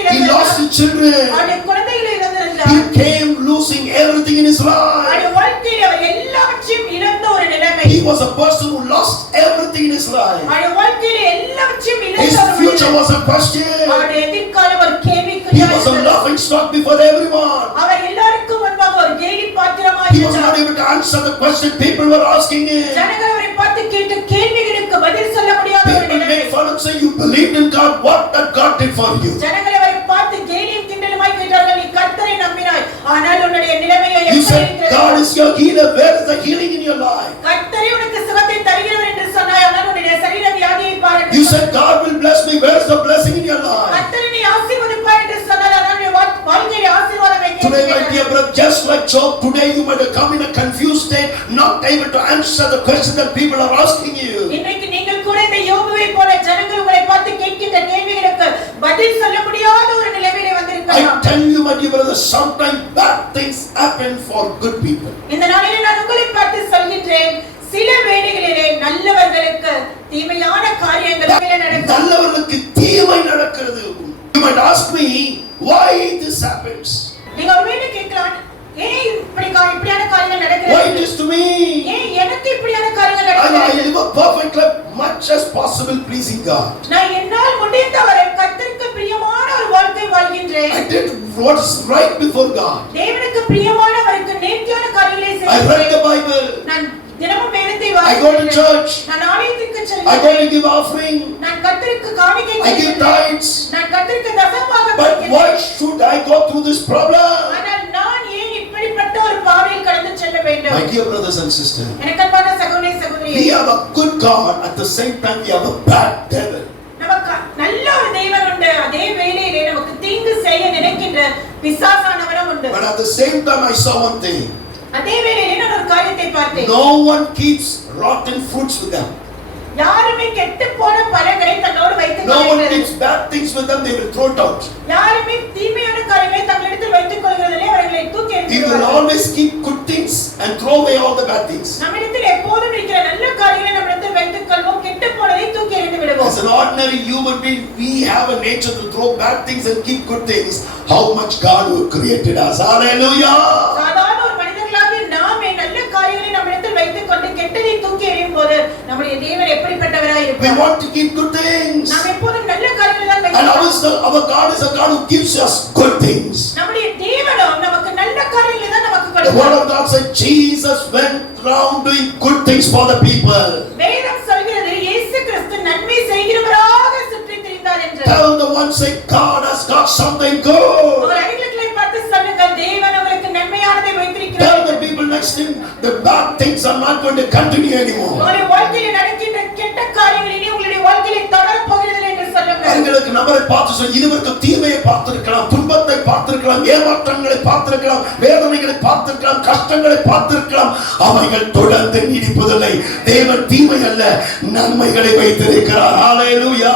children. அவருடைய குழந்தைகளை இழந்திருந்தார். He came losing everything in his life. அவருடைய வாழ்க்கையில் அவர் எல்லாவற்றையும் இழந்த ஒரு நிலைமை. He was a person who lost everything in his life. அவருடைய வாழ்க்கையில் எல்லாவற்றையும் His இழந்த ஒரு future நிலைமை. was a question. அவருடைய எதிர்காலம் ஒரு He கேள்விக்குறியாக was a இருந்தது. laughing stock before everyone. அவர் எல்லாருக்கும் முன்பாக ஒரு கேலியின் பாத்திரமாய் He was இருந்தார். not able to answer the question people were asking him. ஜனங்கள் அவரை பார்த்து கேட்ட கேள்விகளுக்கு பதில் சொல்ல முடியாத ஒரு People நிலைமை. made fun and say, you believed in God, what that God did for you. ஜனங்கள் அவரை பார்த்து கேலியும் கிண்டலுமாய் கேட்டார்கள், நீ கர்த்தரை நம்பினாய், ஆனால் உன்னுடைய நிலைமையோ You எப்படி said, இருக்கிறது? God is your healer, where is the healing in your life? கர்த்தரே உனக்கு சுகத்தை தருகிறவர் என்று சொன்னாய், ஆனால் உன்னுடைய சரீர வியாதியை பார் என்று You said, சொன்னாய். God will bless me, where is the blessing in your life? கர்த்தரை நீ ஆசீர்வதிப்பாய் என்று சொன்னாய், ஆனால் உன்னுடைய வாழ்க்கையிலே ஆசீர்வாதம் எங்கே Today, my இருக்கிறது? dear brother, just like Job, today you might have come in a confused state, not able to answer the question that people are asking you. இன்றைக்கு நீங்கள் கூட இந்த யோபுவை போல ஜனங்கள் உங்களை பார்த்து கேட்கின்ற கேள்விகளுக்கு பதில் சொல்ல முடியாத ஒரு நிலைமையிலே I வந்திருக்கலாம். tell you, my dear brother, sometimes bad things happen for good people. இந்த நாளிலே நான் உங்களை பார்த்து சொல்கின்றேன், சில வேளைகளிலே நல்லவர்களுக்கு தீமையான காரியங்கள் நடக்கும். நல்லவர்களுக்கு தீமை நடக்கிறது. You might ask me why this happens. நீங்க ஒருவேளை கேட்கலாம், ஏன் இப்படியான காரியங்கள் Why it நடக்கிறது? is to me? ஏன் எனக்கு இப்படியான காரியங்கள் I நடக்கிறது? live a perfect life, much as possible pleasing God. நான் என்னால் முடிந்தவரை கர்த்தருக்கு பிரியமான ஒரு வாழ்க்கை வாழ்கின்றேன். I did what is right before God. தேவனுக்கு பிரியமானவருக்கு நேர்த்தியான காரியங்களை I read the செய்கிறேன். Bible. நான் தினமும் வேதத்தை I go to வாசிக்கிறேன். church. நான் ஆலயத்திற்கு I go செல்கிறேன். to give offering. நான் கர்த்தருக்கு காணிக்கை I give செலுத்துகிறேன். tithes. நான் கர்த்தருக்கு தசமபாகம் But கொடுக்கிறேன். why should I go through this problem? ஆனால் நான் ஏன் இப்படிப்பட்ட ஒரு பாதையில் கடந்து செல்ல வேண்டும்? My dear brothers and sisters, எனக்கு அன்பான சகோதரி சகோதரியே, we have a good God, at the same time we have a bad devil. நமக்கு நல்ல ஒரு தெய்வம் உண்டு, அதே வேளையிலே நமக்கு தீங்கு செய்ய நினைக்கின்ற பிசாசானவரும் உண்டு. But at the same time I saw one thing. அதே வேளையிலே நான் ஒரு காரியத்தை பார்த்தேன். No one keeps rotten fruits with them. யாருமே கெட்டு போன பழங்களை தன்னோடு வைத்துக் No one கொள்கிறது. keeps bad things with them, they will throw it out. யாருமே தீமையான காரியங்களை தங்களிடத்தில் வைத்துக் கொள்கிறதிலே அவர்களை தூக்கி We will எறிந்துவிடுவார்கள். always keep good things and throw away all the bad things. நம்மிடத்தில் எப்போதும் இருக்கிற நல்ல காரியங்களை நம்மிடத்தில் வைத்துக் கொள்வோம், கெட்டு போனதை தூக்கி எறிந்து விடுவோம். As an ordinary human being, we have a nature to throw bad things and keep good things. How much God who created us. Hallelujah. சாதாரண ஒரு மனிதர்களாகிய நாமே நல்ல காரியங்களை நம்மிடத்தில் வைத்துக் கொண்டு கெட்டதை தூக்கி எறியும் போது நம்முடைய தேவன் எப்படிப்பட்டவராய் We இருப்பார்? want to keep good things. நாம் எப்போதும் நல்ல காரியங்களை தான் And வைத்துக் our God is a God who gives us good things. நம்முடைய தேவனும் நமக்கு நல்ல காரியங்களை தான் நமக்கு The word கொடுப்பார். of God said Jesus went around doing good things for the people. வேதம் சொல்கிறது இயேசு கிறிஸ்து நன்மை செய்கிறவராக சுற்றித் திரிந்தார் என்று. Tell the one say God has got something good. உங்கள் அருகிலுள்ளவர்களை பார்த்து சொல்லுங்கள், தேவன் உங்களுக்கு நன்மையானதை வைத்திருக்கிறார். Tell the people next to him the bad things are not going to continue anymore. உங்களுடைய வாழ்க்கையில் நடக்கின்ற கெட்ட காரியங்கள் இனி உங்களுடைய வாழ்க்கையை தொடரப் போகிறதில்லை என்று சொல்லுங்கள். அவங்களுக்கு நபரை பார்த்து சொல்லி இதுவரைக்கும் தீமையை பார்த்திருக்கலாம், துன்பத்தை பார்த்திருக்கலாம், ஏமாற்றங்களை பார்த்திருக்கலாம், வேதனைகளை பார்த்திருக்கலாம், கஷ்டங்களை பார்த்திருக்கலாம். அவைகள் தொடர்ந்து நீடிப்பதில்லை. தேவன் தீமை அல்ல நன்மைகளை வைத்திருக்கிறார். ஹalleluya.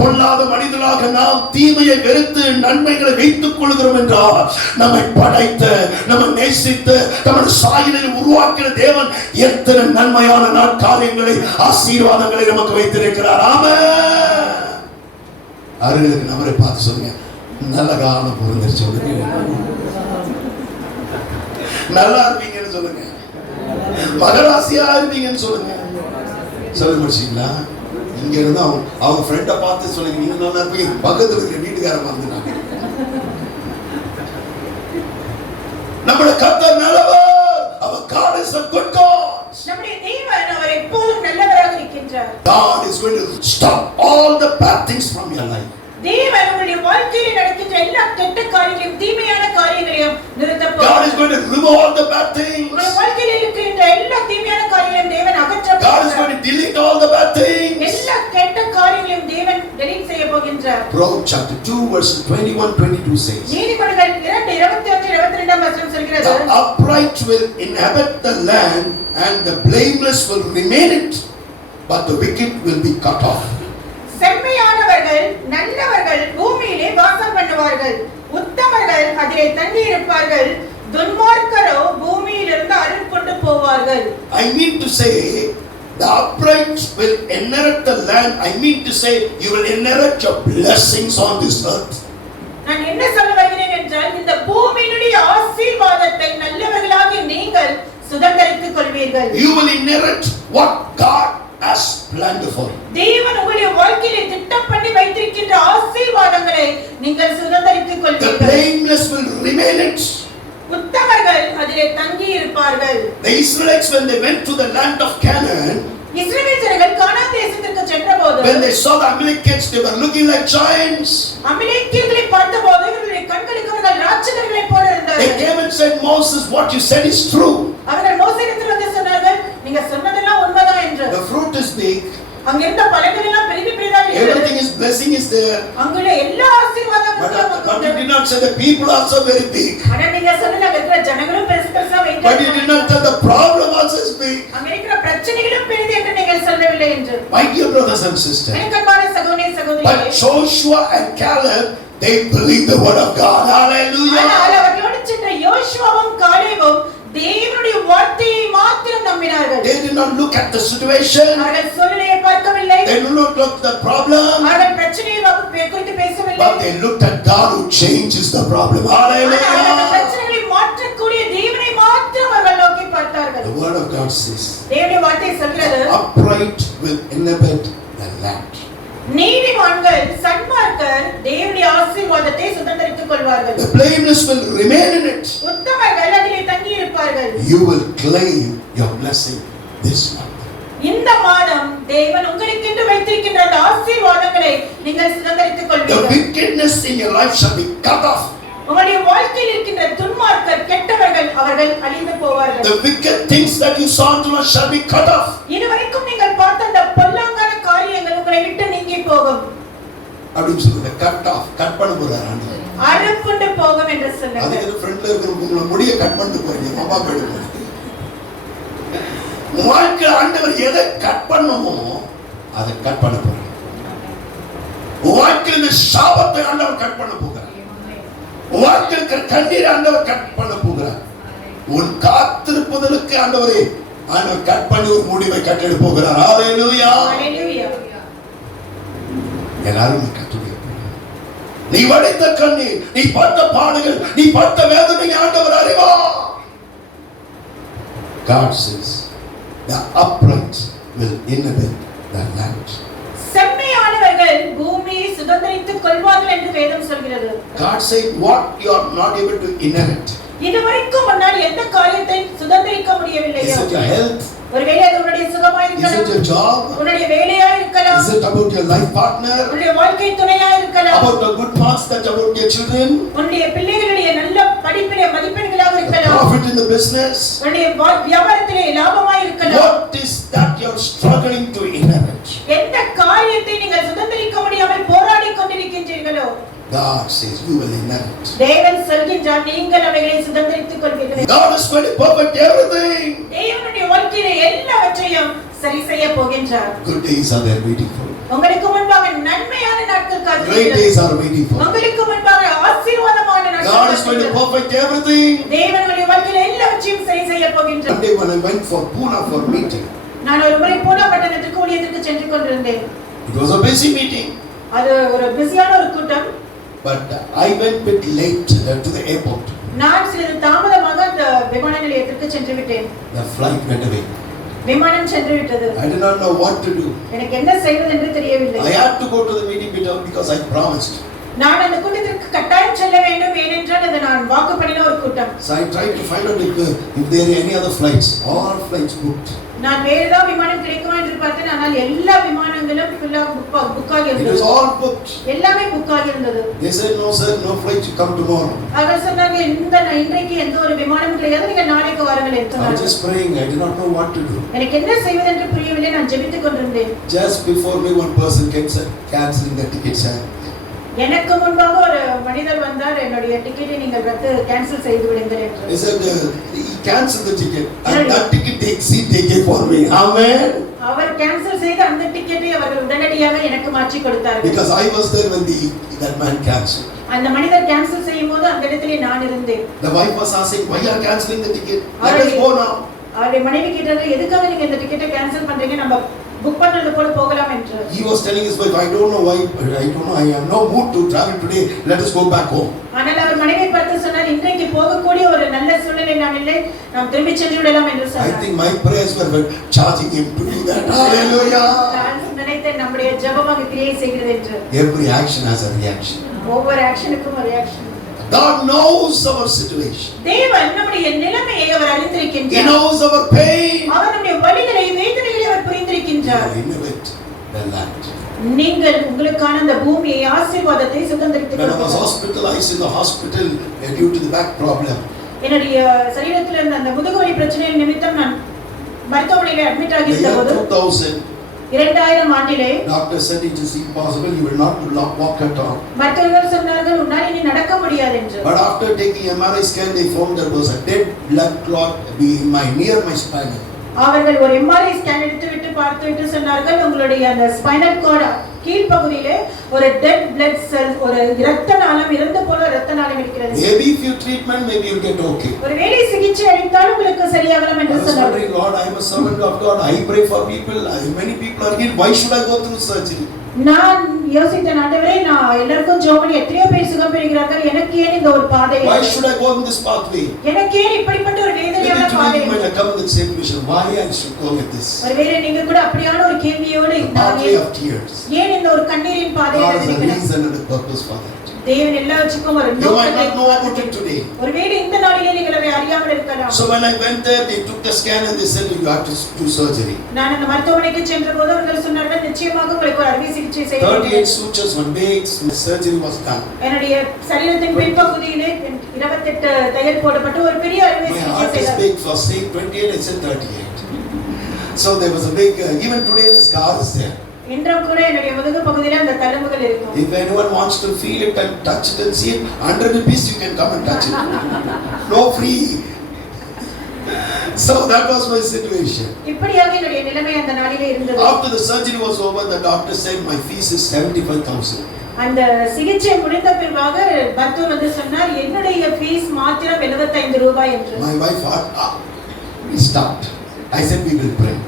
பொல்லாத மனிதனாக நாம் தீமையை வெறுத்து நன்மைகளை வைத்துக் கொள்கிறோம் என்றால் நம்மை படைத்த, நம்மை நேசித்த, நம்முடைய சாயலில் உருவாக்கின தேவன் எத்தனை நன்மையான காரியங்களை, ஆசீர்வாதங்களை நமக்கு வைத்திருக்கிறார். ஆமென். அவர்களுக்கு நம்மரை பார்த்து சொல்லுங்க, நல்ல காலம் பொருந்துச்சு சொல்லுங்க, நல்லா இருப்பீங்கன்னு சொல்லுங்க, மகராசியா இருப்பீங்கன்னு சொல்லுங்க. சொல்ல முடிச்சீங்களா? இங்க இருந்து அவங்க ஃப்ரெண்டை பார்த்து சொல்லுங்க, நீங்க நல்லா இருப்பீங்க. பக்கத்துல இருக்கிற வீட்டுக்காரன் மறந்துட்டாங்க. நம்முடைய கர்த்தர் நல்லவர். Our God is a good God. நம்முடைய தேவன் அவர் எப்போதும் நல்லவராக இருக்கின்றார். God is going to stop all the bad things from your life. தேவன் உங்களுடைய வாழ்க்கையில் நடக்கின்ற எல்லா கெட்ட காரியங்களையும் தீமையான காரியங்களையும் நிறுத்தப் God is போகிறார். going to remove all the bad things. உங்களுடைய வாழ்க்கையில் இருக்கின்ற எல்லா தீமையான காரியங்களையும் தேவன் அகற்றப் God is going போகிறார். to delete all the bad things. எல்லா கெட்ட காரியங்களையும் தேவன் delete செய்ய போகின்றார். Proverbs chapter 2 verse 21-22 says, நீதிமொழிகள் 2:21-22 வசனம் சொல்கிறது, the upright will inhabit the land and the blameless will remain it, but the wicked will be cut off. செம்மையானவர்கள் நல்லவர்கள் பூமியிலே வாசம் பண்ணுவார்கள், உத்தமர்கள் அதிலே தங்கி இருப்பார்கள், துன்மார்க்கரோ பூமியிலிருந்து அருள் கொண்டு போவார்கள். I mean to say, the upright will inherit the land. I mean to say, you will inherit your blessings on this earth. நான் என்ன சொல்ல வருகிறேன் என்றால், இந்த பூமியினுடைய ஆசீர்வாதத்தை நல்லவர்களாகிய நீங்கள் சுதந்தரித்துக் கொள்வீர்கள். You will inherit what God has planned for you. தேவன் உங்களுடைய வாழ்க்கையிலே திட்டம் பண்ணி வைத்திருக்கின்ற ஆசீர்வாதங்களை நீங்கள் சுதந்தரித்துக் The கொள்வீர்கள். blameless will remain it. உத்தமர்கள் அதிலே தங்கி இருப்பார்கள். The Israelites, when they went to the land of Canaan, இஸ்ரவேல் ஜனங்கள் கானான் தேசத்திற்கு சென்றபோது, when they saw the Amalekites, they were looking like giants. அமலேக்கியர்களை பார்த்தபோது இவர்களுடைய கண்களுக்கு அவர்கள் ராட்சதர்களைப் போல They இருந்தார்கள். came and said, Moses, what you said is true. அவர்கள் மோசேயிடத்தில் வந்து சொன்னார்கள், நீங்க சொன்னதெல்லாம் உண்மைதான் என்று. The fruit is big. அங்க இருந்த பழங்கள் எல்லாம் பெரிய பெரியதாக இருந்தது. Everything is blessing is there. அங்குள்ள எல்லா ஆசீர்வாதமும் But you did not say the people are also very big. ஆனா நீங்க சொன்னீங்க அங்க இருக்கிற ஜனங்களும் பெருசு பெருசா வைத்தார்கள். But you did not tell the problem also is big. அங்க இருக்கிற பிரச்சனைகளும் பெரிது என்று நீங்கள் சொல்லவில்லை என்று. My dear brothers and sisters. எனக்கு அன்பான சகோதரனே சகோதரிகளே, But Joshua and Caleb, they believed the word of God. Hallelujah. ஆனால் அவர்களோடு சென்ற யோசுவாவும் காலேபும் தேவனுடைய வார்த்தையை மாத்திரம் நம்பினார்கள். They did not look at the situation. அவர்கள் சூழ்நிலையை பார்க்கவில்லை. They did not look at the problem. அவர்கள் பிரச்சனையை குறித்து பேசவில்லை. But they looked at God who changes the problem. அவர்கள் Hallelujah. பிரச்சனைகளை மாற்றக்கூடிய தேவனை மாத்திரம் அவர்கள் நோக்கி பார்த்தார்கள். The word of God says, தேவனுடைய வார்த்தை சொல்கிறது, upright will inherit the land. நீதிமான்கள் சன்மார்க்கர் தேவனுடைய ஆசீர்வாதத்தை சுதந்தரித்துக் கொள்வார்கள். The blameless will remain in it. உத்தமர்கள் அதிலே தங்கி இருப்பார்கள். You will claim your blessing this month. இந்த மாதம் தேவன் உங்களுக்கென்று வைத்திருக்கின்ற அந்த ஆசீர்வாதங்களை நீங்கள் சுதந்தரித்துக் The கொள்வீர்கள். wickedness in your life shall be cut off. உங்களுடைய வாழ்க்கையில் இருக்கின்ற துன்மார்க்கர் கெட்டவர்கள் அவர்கள் அழிந்து போவார்கள். The wicked things that you saw to us shall be cut off. இதுவரைக்கும் நீங்கள் பார்த்த அந்த பொல்லாங்கான காரியங்கள் உங்களை விட்டு நீங்கி போகும். அப்படின்னு சொல்லுங்க, கட் ஆஃப், கட் பண்ண போறாரு ஆண்டவர். அறுப்புண்டு போகும் என்று சொல்லுங்க. அதுக்கு ஃப்ரண்ட்ல இருக்கிற உங்கள முடிய கட் பண்ணிட்டு போறீங்க, மாமா போயிடுங்க. வாழ்க்கை ஆண்டவர் எதை கட் பண்ணணுமோ அதை கட் பண்ண போறார். வாழ்க்கையில் இந்த சாபத்தை ஆண்டவர் கட் பண்ண போகிறார். வாழ்க்கையில் கண்ணீர் ஆண்டவர் கட் பண்ண போகிறார். உன் காத்திருப்பதற்கு ஆண்டவரே ஆண்டவர் கட் பண்ணி ஒரு முடிவை கட்டெடு போகிறார். ஹalleluya. ஹalleluya. எல்லாரும் கட்டுங்க. நீ வடித்த கண்ணீர், நீ பட்ட பாடுகள், நீ பட்ட வேதனை ஆண்டவர் அறிவார். God says the upright will inherit the land. செம்மையானவர்கள் பூமியை சுதந்தரித்துக் கொள்வார்கள் என்று வேதம் சொல்கிறது. God said what you are not able to inherit. இதுவரைக்கும் உன்னால் எந்த காரியத்தை சுதந்தரிக்க முடியவில்லையோ, Is it your health? ஒருவேளை அது உன்னுடைய சுகமா Is இருக்கலாம், it your job? உன்னுடைய வேலையா இருக்கலாம், Is it about your life partner? உன்னுடைய வாழ்க்கை துணையா இருக்கலாம், About the good marks that about your children? உன்னுடைய பிள்ளைகளுடைய நல்ல படிப்பிலே மதிப்பெண்களாக The இருக்கலாம், profit in the business? உன்னுடைய வியாபாரத்திலே லாபமா இருக்கலாம். What is that you are struggling to inherit? எந்த காரியத்தை நீங்கள் சுதந்தரிக்க முடியாமல் போராடிக் கொண்டிருக்கின்றீர்களோ, God says you will inherit. தேவன் சொல்கின்றார், நீங்கள் அவைகளை சுதந்தரித்துக் கொள்வீர்கள். God is going to perfect everything. தேவனுடைய வாழ்க்கையிலே எல்லாவற்றையும் சரி செய்ய போகின்றார். Good days are there waiting for you. உங்களுக்கு முன்பாக நன்மையான நாட்கள் Great காத்திருக்கிறது. days are waiting for you. உங்களுக்கு முன்பாக ஆசீர்வாதமான நாட்கள் God is going to காத்திருக்கிறது. perfect everything. தேவனுடைய வாழ்க்கையில எல்லாவற்றையும் சரி செய்ய போகின்றார். One day when I went for Pune for meeting, நான் ஒரு முறை பூனா பட்டணத்திற்கு ஊழியத்திற்கு சென்று கொண்டிருந்தேன். it was a busy meeting, அது ஒரு பிஸியான ஒரு கூட்டம். but I went bit late to the airport. நான் சிறிது தாமதமாக அந்த விமான நிலையத்திற்கு சென்று விட்டேன். The flight went away. விமானம் சென்று விட்டது. I did not know what to do. எனக்கு என்ன செய்வது என்று தெரியவில்லை. I had to go to the meeting because I promised. நான் அந்த கூட்டத்திற்கு கட்டாயம் செல்ல வேண்டும், ஏனென்றால் அது நான் வாக்கு பண்ணின ஒரு கூட்டம். So I tried to find out if there are any other flights. All flights booked. நான் வேற ஏதாவது விமானம் கிடைக்குமா என்று பார்த்தேன். ஆனால் எல்லா விமானங்களும் ஃபுல்லா புக் ஆகி It was இருந்தது. all booked. எல்லாமே புக் ஆகி இருந்தது. They said no sir, no flight, you come tomorrow. அவர்கள் சொன்னாங்க, இன்றைக்கு எந்த ஒரு விமானமும் கிடையாது, நீங்க நாளைக்கு வாருங்கள் என்று I was சொன்னார்கள். just praying. I did not know what to do. எனக்கு என்ன செய்வது என்று புரியவில்லை. நான் ஜெபித்துக் கொண்டிருந்தேன். Just before me, one person canceling the ticket. எனக்கு முன்பாக ஒரு மனிதர் வந்தார், என்னுடைய டிக்கெட்டை நீங்கள் கேன்சல் செய்து விடுங்கள் என்று. He said he canceled the ticket and that ticket they gave for me. Amen. அவர் கேன்சல் செய்த அந்த டிக்கெட்டை அவர்கள் உடனடியாக எனக்கு மாற்றி கொடுத்தார்கள். Because I was there when that man canceled. அந்த மனிதர் கேன்சல் செய்யும்போது அந்த இடத்திலே நான் இருந்தேன். The wife was asking, why you are cancelling the ticket? Let us go now. அவருடைய மனைவி கேட்டார்கள், எதுக்காக நீங்க இந்த டிக்கெட்டை கேன்சல் பண்றீங்க, நம்ம புக் பண்றது போல போகலாம் என்று. He was telling his wife, I don't know why, I have no mood to travel today, let us go back home. ஆனால் அவர் மனைவியை பார்த்து சொன்னார், இன்றைக்கு போகக்கூடிய ஒரு நல்ல சூழ்நிலை நான் இல்லை, நாம் திரும்பி சென்று விடலாம் என்று I சொன்னார். think my prayers were charging him to do that. Hallelujah. நான் நினைத்தேன் நம்முடைய ஜெபம் அங்கு கிரியை செய்கிறது என்று. Every action has a reaction. ஒவ்வொரு ஆக்ஷனுக்கும் ஒரு reaction. God knows our situation. தேவன் நம்முடைய நிலைமையை அவர் He அறிந்திருக்கின்றார். knows our pain. அவர் நம்முடைய வலிகளை வேதனைகளை அவர் புரிந்திருக்கின்றார். Innovate the land. நீங்கள் உங்களுக்கான அந்த பூமியை ஆசீர்வாதத்தை சுதந்திரித்துக் When I was கொள்ளுங்கள். hospitalized in the hospital due to the back problem, என்னுடைய சரீரத்தில் இருந்த அந்த முதுகுவலி பிரச்சனையின் நிமித்தம் நான் மருத்துவமனையில் அட்மிட் the ஆகியிருந்த year போது 2000, 2000 ஆண்டிலே doctor said it is impossible, you will not walk at all. மருத்துவர்கள் சொன்னார்கள் உன்னால் இனி நடக்க முடியாது என்று. But after taking MRI scan, they found there was a dead blood clot near my spine. அவர்கள் ஒரு எம்ஆர்ஐ ஸ்கேன் எடுத்துவிட்டு பார்த்துவிட்டு சொன்னார்கள் உங்களுடைய அந்த ஸ்பைனல் கார்டு கீழ்ப்பகுதியிலே ஒரு டெட் பிளட் செல், ஒரு இரத்த நாளம், இறந்து போல இரத்த நாளம் இருக்கிறது. Maybe if you treatment, maybe you'll get okay. ஒருவேளை சிகிச்சை அளித்தால் உங்களுக்கு சரியாகலாம் என்று சொன்னார்கள். Lord, I am a servant of God. I pray for people. Many people are healed. Why should I go through surgery? நான் யோசித்தேன், ஆண்டவரே, நான் எல்லாருக்கும் ஜெபம் பண்ணி எத்தனையோ பேர் சுகம் பெறுகிறார்கள், எனக்கு ஏன் இந்த ஒரு பாதை? Why should I go in this pathway? எனக்கு ஏன் இப்படிப்பட்ட ஒரு வேதனையான பாதை? Maybe today you might come with the same question. Why I should go with this? ஒருவேளை நீங்க கூட அப்படியான ஒரு கேள்வியோடு Pathway of tears. ஏன் இந்த ஒரு கண்ணீரின் பாதையை God has a தேர்ந்தெடுக்கிறீர்கள்? reason and a purpose for that. தேவன் எல்லாவற்றுக்கும் ஒரு You might நோக்கத்தை not know about it today. ஒருவேளை இந்த நாளிலே நீங்கள் அதை அறியாமல் இருக்கலாம். So when I went there, they took the scan and they said you have to do surgery. நான் அந்த மருத்துவமனைக்கு சென்றபோது அவர்கள் சொன்னார்கள், நிச்சயமாக உங்களுக்கு ஒரு அறுவை சிகிச்சை செய்ய 38 sutures, one big surgery was done. என்னுடைய சரீரத்தின் பின்பகுதியிலே 28 தையல் போடப்பட்டு ஒரு பெரிய அறுவை My சிகிச்சை heart is செய்தார்கள். big for saying 28, I said 38. So there was a big, even today the scar is there. இன்றும் கூட என்னுடைய முதுகு பகுதியில அந்த தழும்புகள் இருக்கும். If anyone wants to feel it and touch it and see it, 100 rupees you can come and touch it. No free. So that was my situation. இப்படியாக என்னுடைய நிலைமை அந்த நாளிலே இருந்தது. After the surgery was over, the doctor said my fees is 75,000. அந்த சிகிச்சை முடிந்த பிறகு மருத்துவர் வந்து சொன்னார், என்னுடைய ஃபீஸ் மாத்திரம் 75 ரூபாய் என்று. My wife we stopped. I said we will pray.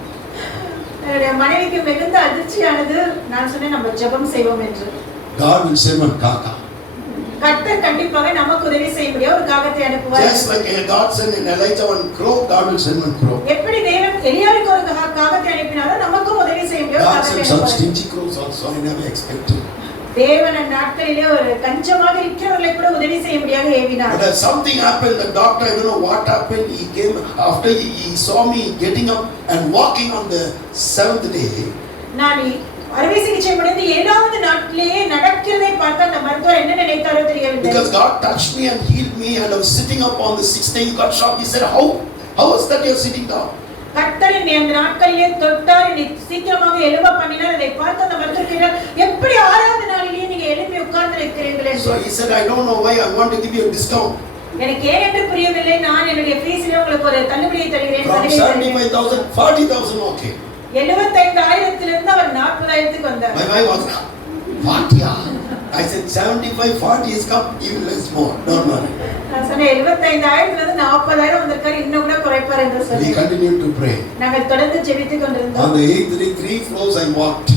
என்னுடைய மனைவிக்கு மிகுந்த அதிர்ச்சியானது. நான் சொன்னேன், நம்ம ஜெபம் செய்வோம் என்று. God will send one kaka. கர்த்தர் கண்டிப்பாக நமக்கு உதவி செய்ய முடியும், ஒரு காகத்தை அனுப்புவார். Just like God sent in Elijah one crow, God will send one crow. எப்படி தேவன் எலியாவுக்கு ஒரு காகத்தை அனுப்பினாரோ நமக்கும் உதவி செய்ய முடியும், God காகத்தை sent such அனுப்புவார். stingy crows also. I never expected. தேவன் அந்த நாட்களிலே ஒரு கஞ்சமாக இருக்கிறவர்களை கூட உதவி செய்ய முடியாது ஏவினார். But something happened. The doctor, I don't know what happened. He came after he saw me getting up and walking on the 7th day. நான் அறுவை சிகிச்சை முடிந்து 7வது நாட்டிலேயே நடக்கிறதை பார்த்து அந்த மருத்துவர் என்ன நினைத்தாரோ தெரியவில்லை. Because God touched me and healed me, and I was sitting up on the 6th day. He got shocked. He said, "How is that you're sitting down?" கர்த்தர் என்னை அந்த நாட்களிலே தொட்டார், என்னை சீக்கிரமாக எழும்ப பண்ணினார். அதை பார்த்து அந்த மருத்துவர் கேட்டார், எப்படி 6வது நாளிலேயே நீங்க எழுப்பி உட்கார்ந்து இருக்கிறீர்கள் என்று. So he said, "I don't know why. I want to give you a discount." எனக்கு ஏன் என்று புரியவில்லை. நான் என்னுடைய ஃபீஸிலே உங்களுக்கு ஒரு தள்ளுபடியை தருகிறேன். From 75,000, 40,000, okay. 75,000 இருந்து அவர் 40,000க்கு வந்தார். My wife was 40. I said 75, 40 is come, even less more. Don't worry. நான் சொன்னேன் 75,000 இருந்து 40,000 வந்திருக்காரு, இன்னும் கூட குறைப்பார் என்று We சொன்னேன். continued to pray. நாங்கள் தொடர்ந்து ஜெபித்துக் கொண்டிருந்தோம். On the 8th day, 3 floors I walked.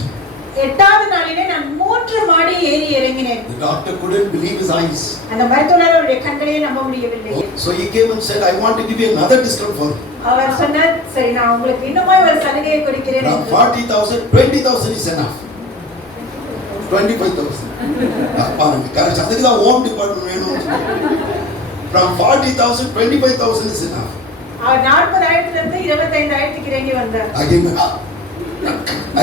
8வது நாளிலே நான் 3 மாடி ஏறி இறங்கினேன். The doctor couldn't believe his eyes. அந்த மருத்துவர் அவருடைய கண்களையே நம்ப முடியவில்லை. So he came and said, "I want to give you another discount for you." அவர் சொன்னார், சரி, நான் உங்களுக்கு இன்னுமாய் ஒரு சலுகையை கொடுக்கிறேன் From என்று. 40,000, 20,000 is enough. 25,000. பாருங்க, கரெக்ட். அதுக்கு தான் ஹோம் டிபார்ட்மெண்ட் வேணும். From 40,000, 25,000 is enough. அவர் 40,000 இருந்து 25,000க்கு இறங்கி வந்தார். Again,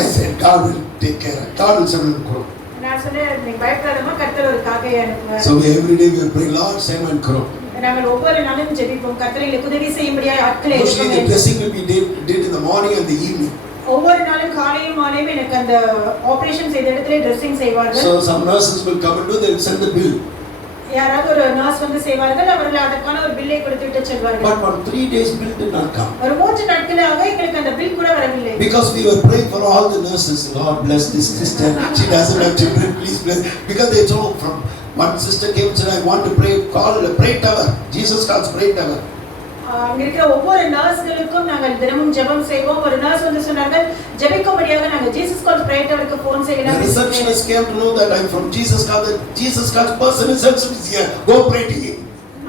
I said, God will take care. God will send a crow. நான் சொன்னேன், நீ பயப்படாதம்மா, கர்த்தர் ஒரு காக்கையை அனுப்புவார். So every day we will pray, Lord, send one crow. நாங்கள் ஒவ்வொரு நாளும் ஜெபிப்போம், கர்த்தர் எங்களுக்கு உதவி செய்யும்படியாக ஆட்களை Usually the எழுப்புங்கள். dressing will be did in the morning and the evening. ஒவ்வொரு நாளும் காலையும் மாலையும் எனக்கு அந்த ஆபரேஷன் செய்த இடத்துல ட்ரெஸ்ஸிங் செய்வார்கள். So some nurses will come and do, they will send the bill. யாராவது ஒரு நர்ஸ் வந்து செய்வார்கள், அவர்கள் அதற்கான ஒரு பில்லை கொடுத்துட்டு செல்வார்கள். But for 3 days bill did not come. ஒரு 3 நாட்களாக எங்களுக்கு அந்த பில் கூட வரவில்லை. Because we were praying for all the nurses. Lord bless this sister. She doesn't have children. Please bless. Because they told from one sister came and said, I want to pray. Call a pray tower. Jesus calls pray tower. அங்க இருக்கிற ஒவ்வொரு நர்ஸ்களுக்கும் நாங்கள் தினமும் ஜெபம் செய்வோம். ஒரு நர்ஸ் வந்து சொன்னார்கள், ஜெபிக்கும்படியாக நாங்கள் ஜீசஸ் கால்ஸ் பிரேயர் டவருக்கு ஃபோன் செய்யலாம். The receptionist came to know that I'm from Jesus College. The Jesus College person is here. Go pray to him.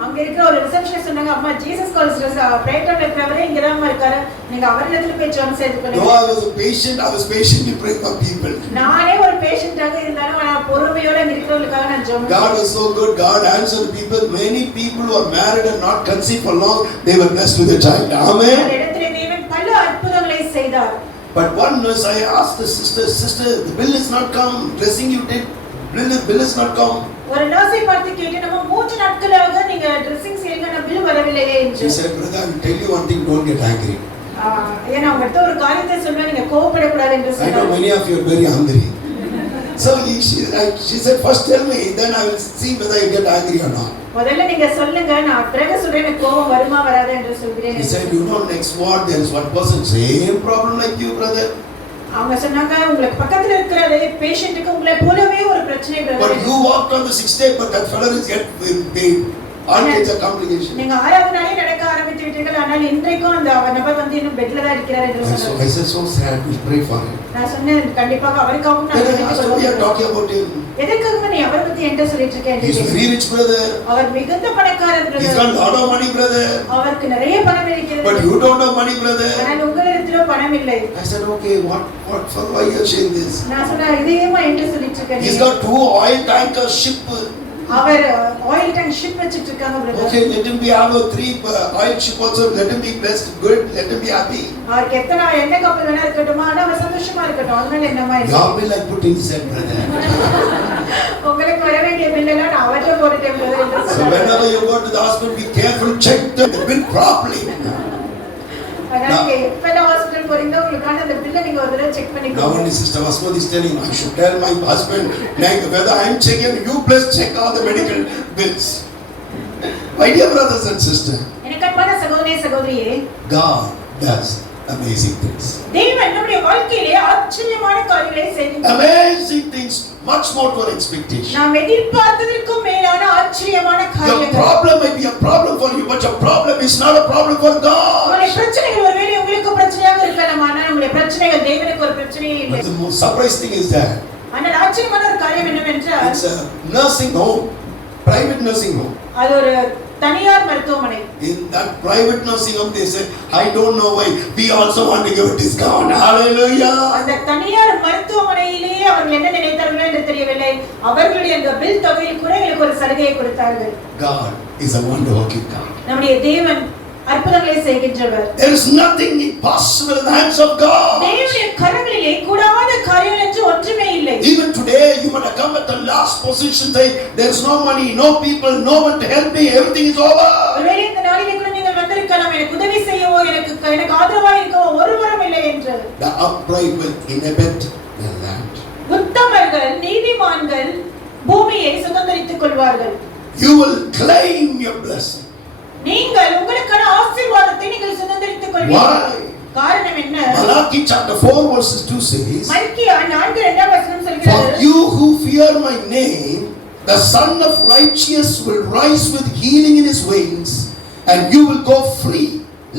அங்க இருக்கிற ஒரு ரிசப்ஷனிஸ்ட் சொன்னாங்க, அம்மா ஜீசஸ் கால்ஸ் பிரேயர் டவர் இருக்கிறவரே இங்க தான் இருக்காரு, நீங்க அவரிடத்துல போய் ஜெபம் செய்துக்கணும். No, I was a patient. I was patiently praying for people. நானே ஒரு பேஷண்டாக இருந்தாலும் நான் பொறுமையோட இருக்கிறவங்களுக்காக நான் ஜெபம். God was so good. God answered people. Many people who are married and not conceived for long, they were blessed with a child. Amen. அந்த இடத்துல தேவன் பல அற்புதங்களை செய்தார். But one nurse, I asked the sister, the bill is not come. Dressing you did, bill is not come. ஒரு நர்ஸை பார்த்து கேட்டு, நம்ம 3 நாட்களாக நீங்க ட்ரெஸ்ஸிங் செய்யுங்க, நான் பில் வரவில்லையே என்று. She said, brother, I will tell you one thing, don't get angry. ஏன்னா உங்கள்ட்ட ஒரு காரியத்தை சொல்றேன், நீங்க கோபப்படக்கூடாது என்று I know சொன்னார். many of you are very hungry. So she said, first tell me, then I will see whether you get angry or not. முதல்ல நீங்க சொல்லுங்க, நான் பிறகு சொல்றேன் எனக்கு கோபம் வருமா வராதா என்று சொல்கிறேன். He said, you know, next ward there is one person, same problem like you, brother. அவங்க சொன்னாங்க, உங்களுக்கு பக்கத்துல இருக்கிற பேஷண்ட்டுக்கு உங்களை போலவே ஒரு பிரச்சனை But வருது. you walked on the 6th day, but that fellow is yet being a complication. நீங்க 6வது நாளே நடக்க ஆரம்பித்து விட்டீர்கள், ஆனால் இன்றைக்கும் அந்த நபர் வந்து இன்னும் பெட்ல தான் இருக்கிறார் என்று சொன்னாங்க. I said, so sad, we pray for him. நான் சொன்னேன், கண்டிப்பாக அவருக்காகவும் நான் Then I ஜெபிக்க asked him, we are சொல்லுவேன். talking about him. எதற்காக நீ அவரை பத்தி என்கிட்ட சொல்லிட்டு இருக்கேன்? He's very rich, brother. அவர் மிகுந்த பணக்காரர் He's brother. got a lot of money, brother. அவருக்கு நிறைய பணம் இருக்கிறது. But you don't have money, brother. ஆனால் உங்களிடத்திலோ பணம் இல்லை. I said, okay, why you are saying this? நான் சொன்னேன், இதையுமா என்கிட்ட சொல்லிட்டு இருக்கேன்? He's got 2 oil tankers ship. அவர் ஆயில் டேங்க் ஷிப் வச்சிட்டு இருக்காங்க brother. Okay, let him be have a 3 oil ship also. Let him be blessed, good. Let him be happy. அவருக்கு எத்தனை என்ன கப்பல் வேணா இருக்கட்டும், ஆனா அவர் சந்தோஷமா இருக்கட்டும். அதனால என்னமா Your bill I put inside, brother. உங்களுக்கு வர வேண்டிய பில் எல்லாம் நான் அவர்ட்ட போட்டுட்டேன் பிரதர் என்று So சொன்னார். whenever you go to the hospital, be careful. Check the bill properly. அதனால எப்ப ஹாஸ்பிடல் போறீங்க, உங்களுக்கான அந்த பில்லை நீங்க ஒரு தடவை செக் Now பண்ணிக்கோங்க. only Sister Vasmati is telling, I should tell my husband, like whether I am checking, you please check all the medical bills. My dear brothers and sisters, எனக்கு அன்பான சகோதரனே சகோதரியே, God does amazing things. தேவன் நம்முடைய வாழ்க்கையிலே ஆச்சரியமான காரியங்களை செய்கிறார். Amazing things, much more to our expectation. நாம் எதிர்பார்த்ததற்கும் மேலான ஆச்சரியமான Your காரியங்கள். problem may be a problem for you, but your problem is not a problem for God. உங்களுடைய பிரச்சனைகள் ஒருவேளை உங்களுக்கு பிரச்சனையாக இருக்கலாம், ஆனால் உங்களுடைய பிரச்சனைகள் தேவனுக்கு ஒரு பிரச்சனையே இல்லை. But the most surprising thing is that ஆனால் ஆச்சரியமான ஒரு காரியம் என்னவென்றால், it's a nursing home, private nursing home. அது ஒரு தனியார் மருத்துவமனை. In that private nursing home, they say, I don't know why, we also want to give a discount. Hallelujah. அந்த தனியார் மருத்துவமனையிலே அவர்கள் என்ன நினைத்தார்களோ என்று தெரியவில்லை, அவர்களுடைய அந்த பில் தொகையில் கூட எங்களுக்கு ஒரு சலுகையை கொடுத்தார்கள். God is a wonder working God. நம்முடைய தேவன் அற்புதங்களை செய்கின்றவர். There is nothing impossible in the hands of God. தேவனுடைய கரங்களிலே கூடாத காரியங்கள் என்று ஒன்றுமே இல்லை. Even today, you might have come at the last position, saying, there is no money, no people, no one to help me, everything is over. ஒருவேளை இந்த நாளிலே கூட நீங்கள் வந்திருக்கலாம், எனக்கு உதவி செய்யவோ எனக்கு ஆதரவாக இருக்கவோ ஒருவரும் இல்லை என்று. The upright will inhabit the land. உத்தமர்கள் நீதிமான்கள் பூமியை சுதந்தரித்துக் கொள்வார்கள். You will claim your blessing. நீங்கள் உங்களுக்கான ஆசீர்வாதத்தை நீங்கள் சுதந்தரித்துக் கொள்வீர்கள். Why? காரணம் என்ன? Malachi chapter 4 verses 2 says, Malchijah 4:2 for சொல்கிறது, you who fear my name, the Son of Righteous will rise with healing in his wings, and you will go free,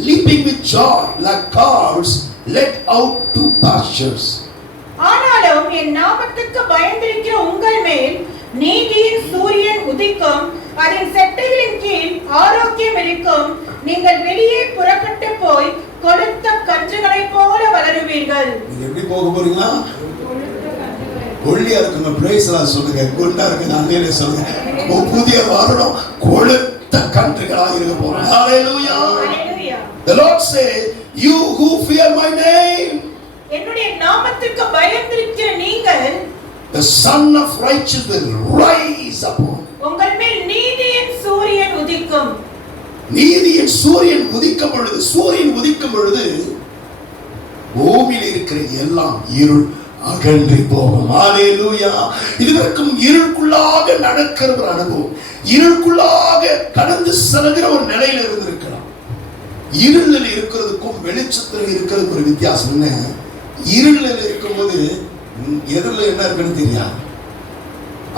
leaping with joy like calves led out to pastures. ஆனாலும் என் நாமத்துக்கு பயந்திருக்கிற உங்கள் மேல் நீதியின் சூரியன் உதிக்கும், அதன் செட்டைகளின் கீழ் ஆரோக்கியம் இருக்கும், நீங்கள் வெளியே புறப்பட்டு போய் கொழுத்த கன்றுகளைப் போல வளருவீர்கள். நீங்க எப்படி போக போறீங்களா? கொள்ளியா இருக்குங்க, பிரைஸ்லாம் சொல்லுங்க. குண்டா இருக்குங்க, அன்னையில சொல்லுங்க. புதிய வருடம் கொழுத்த கன்றுகளாக இருக்க போறோம். ஹalleluya. Hallelujah. The Lord said, you who fear my name, என்னுடைய நாமத்துக்கு பயந்திருக்கிற நீங்கள், the Son of Righteous will rise upon. உங்கள் மேல் நீதியின் சூரியன் உதிக்கும். நீதியின் சூரியன் உதிக்கும் பொழுது, சூரியன் உதிக்கும் பொழுது பூமியில் இருக்கிற எல்லாம் இருள் அகன்று போகும். ஹalleluya. இதுவரைக்கும் இருளுக்குள்ளாக நடக்கிற ஒரு அனுபவம், இருளுக்குள்ளாக கடந்து செல்கிற ஒரு நிலையில இருந்திருக்கலாம். இருளில் இருக்கிறதுக்கும் வெளிச்சத்தில் இருக்கிறதுக்கு ஒரு வித்தியாசம் என்ன? இருளில் இருக்கும்போது எதிரில் என்ன இருக்குன்னு தெரியாது,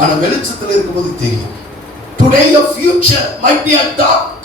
ஆனா வெளிச்சத்தில் இருக்கும்போது தெரியும். Today your future might be a dark.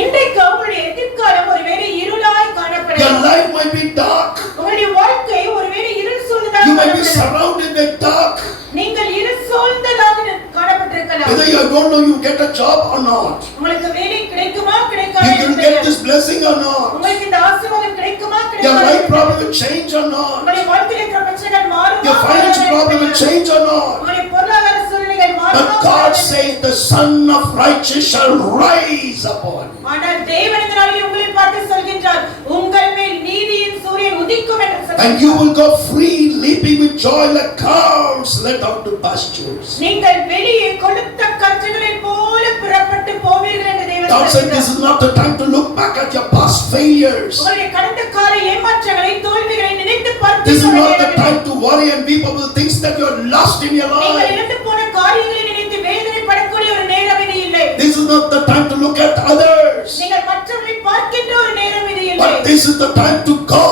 இன்றைக்கு உங்களுடைய எதிர்காலம் ஒருவேளை இருளாய் Your காணப்படலாம். life might be dark. உங்களுடைய வாழ்க்கை ஒருவேளை இருள் சூழ்ந்ததாக You might be காணப்படலாம். surrounded with dark. நீங்கள் இருள் சூழ்ந்ததாக காணப்பட்டிருக்கலாம். Whether you don't know you get a job or not. உங்களுக்கு வேலை கிடைக்குமா கிடைக்காதா You will get this blessing or not. உங்களுக்கு இந்த ஆசீர்வாதம் கிடைக்குமா Your கிடைக்காதா life problem will change or not. உங்களுடைய வாழ்க்கையில இருக்கிற பிரச்சனைகள் மாறுமா Your financial problem will change or not. உங்களுடைய பொருளாதார சூழ்நிலைகள் மாறுமா But God says the Son of Righteous shall rise upon you. ஆனால் தேவன் இந்த நாளில் உங்களை பார்த்து சொல்கின்றார் உங்கள் மேல் நீதியின் சூரியன் உதிக்கும் என்று And சொல்கிறார். you will go free, leaping with joy like calves led out to pastures. நீங்கள் வெளியே கொழுத்த கன்றுகளைப் போல புறப்பட்டு போவீர்கள் என்று தேவன் God said this சொல்கிறார். is not the time to look back at your past failures. உங்களுடைய கடந்த கால ஏமாற்றங்களை தோல்விகளை நினைத்து பார்த்து This is not the time to worry and weep over the things that you are lost in your நீங்கள் life. இழந்து போன காரியங்களை நினைத்து வேதனைப்படக்கூடிய ஒரு நேரம் இது இல்லை. This is not the time to look at others. நீங்கள் மற்றவர்களை பார்க்கின்ற ஒரு நேரம் இது இல்லை. But this is the time to go.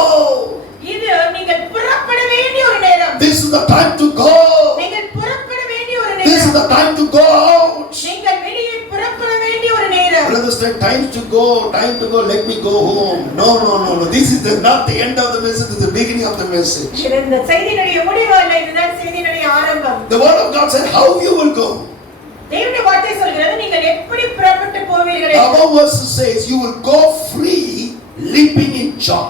இது நீங்கள் புறப்பட வேண்டிய ஒரு நேரம். This is the time to go. நீங்கள் புறப்பட வேண்டிய ஒரு This is நேரம். the time to go out. நீங்கள் வெளியே புறப்பட வேண்டிய ஒரு நேரம். Brothers say time to go, let me go home. No. This is not the end of the message, it's the beginning of the message. இது இந்த செய்தியினுடைய முடிவு அல்ல, இதுதான் செய்தியினுடைய ஆரம்பம். The word of God said how you will go. தேவனுடைய வார்த்தை சொல்கிறது நீங்கள் எப்படி புறப்பட்டு போவீர்கள் என்று. Above verse says you will go free, leaping in joy.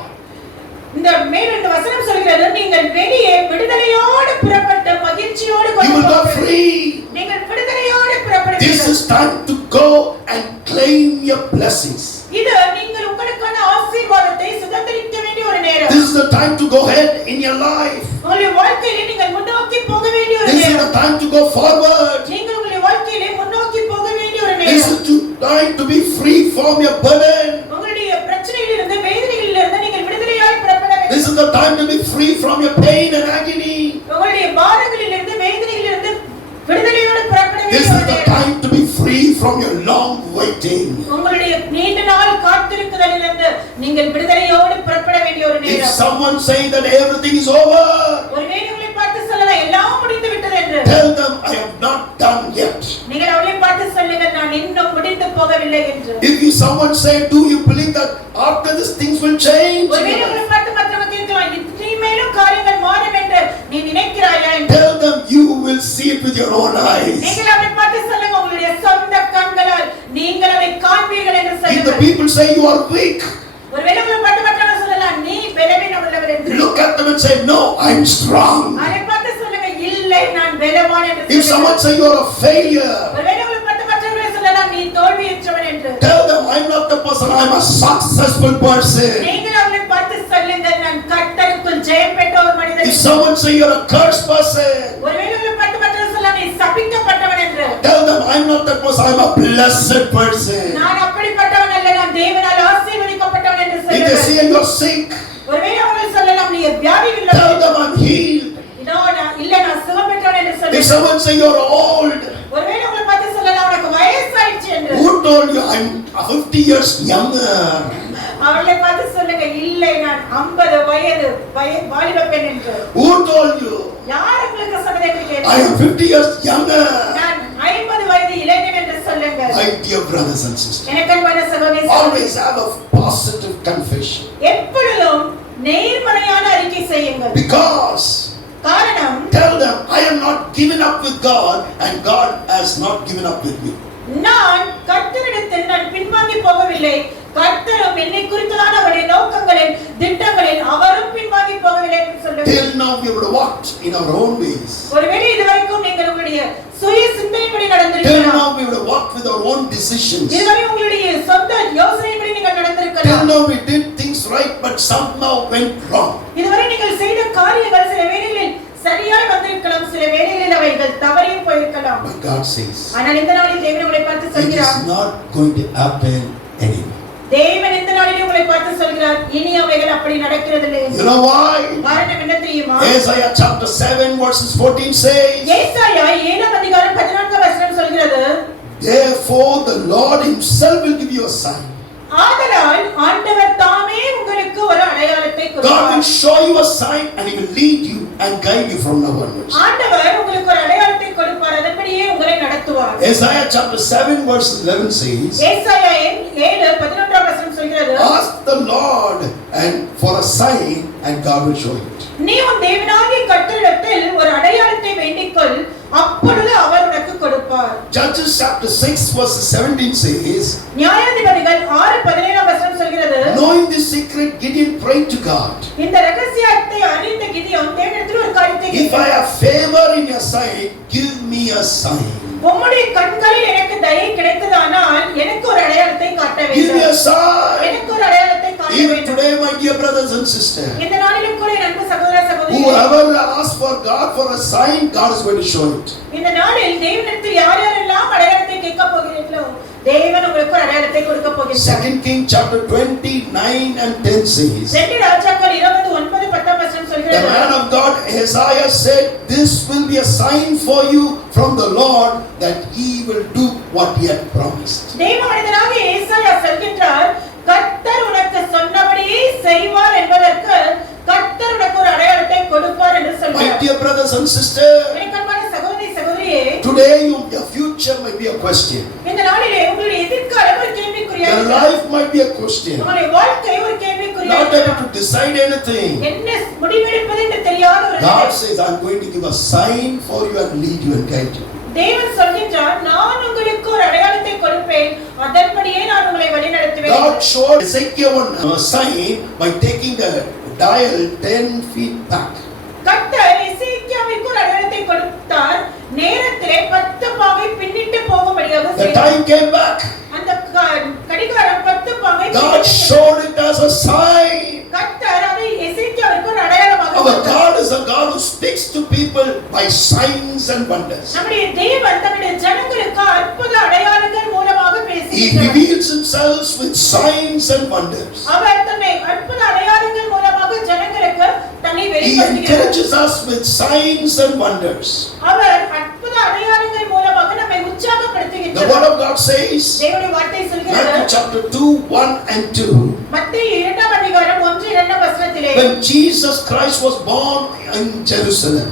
இந்த மேல் இந்த வசனம் சொல்கிறது நீங்கள் வெளியே விடுதலையோடு புறப்பட்டு மகிழ்ச்சியோடு You will go போவீர்கள். free. நீங்கள் விடுதலையோடு This புறப்படுவீர்கள். is time to go and claim your blessings. இது நீங்கள் உங்களுக்கான ஆசீர்வாதத்தை சுதந்திரிக்க வேண்டிய ஒரு நேரம். This is the time to go ahead in your life. உங்களுடைய வாழ்க்கையிலே நீங்கள் முன்னோக்கி போக வேண்டிய ஒரு This is the நேரம். time to go forward. நீங்கள் உங்களுடைய வாழ்க்கையிலே முன்னோக்கி போக வேண்டிய ஒரு This நேரம். is the time to be free from your burden. உங்களுடைய பிரச்சனைகளிலிருந்து வேதனைகளிலிருந்து நீங்கள் விடுதலையாய் புறப்பட வேண்டும். This is the time to be free from your pain and agony. உங்களுடைய பாரங்களிலிருந்து வேதனைகளிலிருந்து விடுதலையோடு புறப்பட This வேண்டிய is ஒரு the நேரம். time to be free from your long waiting. உங்களுடைய நீண்ட நாள் காத்திருக்குதலிலிருந்து நீங்கள் விடுதலையோடு புறப்பட வேண்டிய ஒரு If நேரம். someone saying that everything is over, ஒருவேளை உங்களை பார்த்து சொல்லலாம் எல்லாம் முடிந்து விட்டது என்று. tell them I have not done yet. நீங்கள் அவளை பார்த்து சொல்லுங்கள் நான் இன்னும் முடிந்து போகவில்லை என்று. If someone say, do you believe that after this things will change? ஒருவேளை உங்களை பார்த்து மற்றவங்க கேட்கலாம் இனிமேலும் காரியங்கள் மாறும் என்று நீ நினைக்கிறாயா என்று. Tell them you will see it with your own eyes. நீங்கள் அவளை பார்த்து சொல்லுங்க உங்களுடைய சொந்த கண்களால் நீங்கள் அதை காண்பீர்கள் என்று If the சொல்லுங்கள். people say you are weak, ஒருவேளை உங்களை பார்த்து மற்றவங்க சொல்லலாம் நீ பலவீனம் உள்ளவர் என்று. look at them and say, no, I'm strong. அதை பார்த்து சொல்லுங்க இல்லை நான் பலவான் என்று If someone சொல்லுங்கள். say you are a failure, ஒருவேளை உங்களை பார்த்து மற்றவங்க சொல்லலாம் நீ தோல்வியுற்றவன் என்று. tell them I'm not the person, I'm a successful person. நீங்கள் அவளை பார்த்து சொல்லுங்கள் நான் கர்த்தருக்குள் ஜெயம் பெற்ற ஒரு மனிதன். If someone say you're a cursed person, ஒருவேளை உங்களை பார்த்து மற்றவங்க சொல்லலாம் நீ சபிக்கப்பட்டவன் என்று. tell them I'm not that person, I'm a blessed person. நான் அப்படிப்பட்டவன் அல்ல நான் தேவனால் ஆசீர்வதிக்கப்பட்டவன் என்று If they சொல்லுங்கள். say you're sick, ஒருவேளை அவங்க சொல்லலாம் நீ வியாதி tell உள்ளவன். them I'm healed. இதோ நான் இல்ல நான் சுகம் பெற்றவன் என்று If சொல்லுங்கள். someone say you're old, ஒருவேளை உங்களை பார்த்து சொல்லலாம் உனக்கு வயசாயிடுச்சு என்று. who told you I'm 50 years younger? அவளை பார்த்து சொல்லுங்க இல்லை நான் 50 வயது வாலிப பெண் என்று. Who told you யார் உங்களுக்கு சொன்னது என்று I கேட்கிறேன். am 50 years younger? நான் 50 வயது இளைஞன் என்று சொல்லுங்கள். My dear brothers and sisters, எனக்கு அன்பான சகோதரி always have a positive confession. எப்பொழுதும் நேர்மறையான அறிக்கை செய்யுங்கள். Because காரணம் tell them I am not given up with God and God has not given up with me. நான் கர்த்தரிடத்தில் நான் பின்வாங்கி போகவில்லை. கர்த்தரும் என்னை குறித்ததான அவருடைய நோக்கங்களில் திட்டங்களில் அவரும் பின்வாங்கி போகவில்லை என்று சொல்லுங்கள். Till now we would have walked in our own ways. ஒருவேளை இதுவரைக்கும் நீங்கள் உங்களுடைய சுய சிந்தனைப்படி Till நடந்திருக்கலாம். now we would have walked with our own decisions. இதுவரை உங்களுடைய சொந்த யோசனைப்படி நீங்கள் Till நடந்திருக்கலாம். now we did things right but somehow went wrong. இதுவரை நீங்கள் செய்த காரியங்கள் சில வேளைகளில் சரியாய் வந்திருக்கலாம், சில வேளைகளில் அவைகள் தவறியும் போயிருக்கலாம். But God says ஆனால் இந்த நாளில் தேவன் உங்களை பார்த்து it சொல்கிறார், is not going to happen anymore. தேவன் இந்த நாளில் உங்களை பார்த்து சொல்கிறார் இனி அவைகள் அப்படி நடக்கிறதில்லை என்று. You know why? காரணம் என்ன தெரியுமா? Isaiah chapter 7 verses 14 says, ஏசாயா 7 அதிகாரம் 14 வசனம் சொல்கிறது, therefore the Lord himself will give you a sign. ஆதலால் ஆண்டவர் தாமே உங்களுக்கு ஒரு அடையாளத்தை God will கொடுப்பார். show you a sign and he will lead you and guide you from now onwards. ஆண்டவர் உங்களுக்கு ஒரு அடையாளத்தை கொடுப்பார், அதன்படியே உங்களை நடத்துவார். Isaiah chapter 7 verse 11 says, ஏசாயா 7 the Lord and for a sign, and God will show it. நீ உன் தேவனாகிய கர்த்தரிடத்தில் ஒரு அடையாளத்தை வேண்டிக்கொள், அப்பொழுது அவர் உனக்கு கொடுப்பார். Judges chapter 6 verse 17 says, நியாயாதிபதிகள் 6:17 வசனம் சொல்கிறது, knowing this secret, Gideon prayed to God. இந்த ரகசியத்தை அறிந்த கிதியோன் தேவனிடத்தில் ஒரு காரியத்தை If I have favor in your sight, give me a sign. உம்முடைய கண்களில் எனக்கு தயை கிடைத்ததானால் எனக்கு ஒரு அடையாளத்தை காட்ட Give me a வேண்டும். sign. எனக்கு ஒரு அடையாளத்தை காட்ட Even வேண்டும். today, my dear brothers and sisters, இந்த நாளிலும் கூட என் அன்பு சகோதர சகோதரிகளே, whoever asks for God for a sign, God is going to show it. இந்த நாளில் தேவனிடத்தில் யார் யாரெல்லாம் அடையாளத்தை கேட்க போகிறீர்களோ தேவன் உங்களுக்கு ஒரு அடையாளத்தை கொடுக்க போகிறார். 2 King chapter 29 and 10 says, 2 ராஜாக்கள் 20:9-10 வசனம் the சொல்கிறது, man of God Isaiah said, this will be a sign for you from the Lord that he will do what he had promised. தேவ மனிதனாகிய ஏசாயா சொல்கின்றார், கர்த்தர் உனக்கு சொன்னபடியே செய்வார் என்பதற்கு கர்த்தர் உனக்கு ஒரு அடையாளத்தை கொடுப்பார் என்று My சொல்கிறார். dear brothers and sisters, எனக்கு அன்பான சகோதரி சகோதரியே, today your future might be a question. இந்த நாளிலே உங்களுடைய எதிர்காலம் ஒரு கேள்விக்குறியாக Your இருக்கிறது. life might be a question. உங்களுடைய வாழ்க்கை ஒரு கேள்விக்குறியாக Not able இருக்கிறது. to decide anything. என்ன முடிவெடுப்பது என்று தெரியாத ஒரு God நிலை. says, I'm going to give a sign for you and lead you and guide you. தேவன் சொல்கின்றார், நான் உங்களுக்கு ஒரு அடையாளத்தை கொடுப்பேன், அதன்படியே நான் உங்களை வழிநடத்துவேன். God showed Ezekiel a sign by taking the dial 10 feet back. கர்த்தர் எசேக்கியாவிற்கு ஒரு அடையாளத்தை கொடுத்தார், நேரத்திலே 10 பாகை பின்னிட்டு போகும்படியாக The செய்தார். time came back. அந்த கடிகாரம் 10 பாகை God பின்னிட்டு showed it as a sign. கர்த்தர் அதை எசேக்கியாவிற்கு ஒரு அடையாளமாக Our கொடுத்தார். God is a God who speaks to people by signs and wonders. நம்முடைய தேவன் தம்முடைய ஜனங்களுக்கு அற்புத அடையாளங்கள் மூலமாக He பேசுகிறார். reveals himself with signs and wonders. அவர் தன்னை அற்புத அடையாளங்கள் மூலமாக ஜனங்களுக்கு தன்னை He வெளிப்படுத்துகிறார். encourages us with signs and wonders. அவர் அற்புத அடையாளங்கள் மூலமாக நம்மை The உற்சாகப்படுத்துகிறார். word of God says, தேவனுடைய வார்த்தை சொல்கிறது, Matthew chapter 2, 1 and 2. மத்தேயு 2:1-2 வசனத்திலே, When Jesus Christ was born in Jerusalem,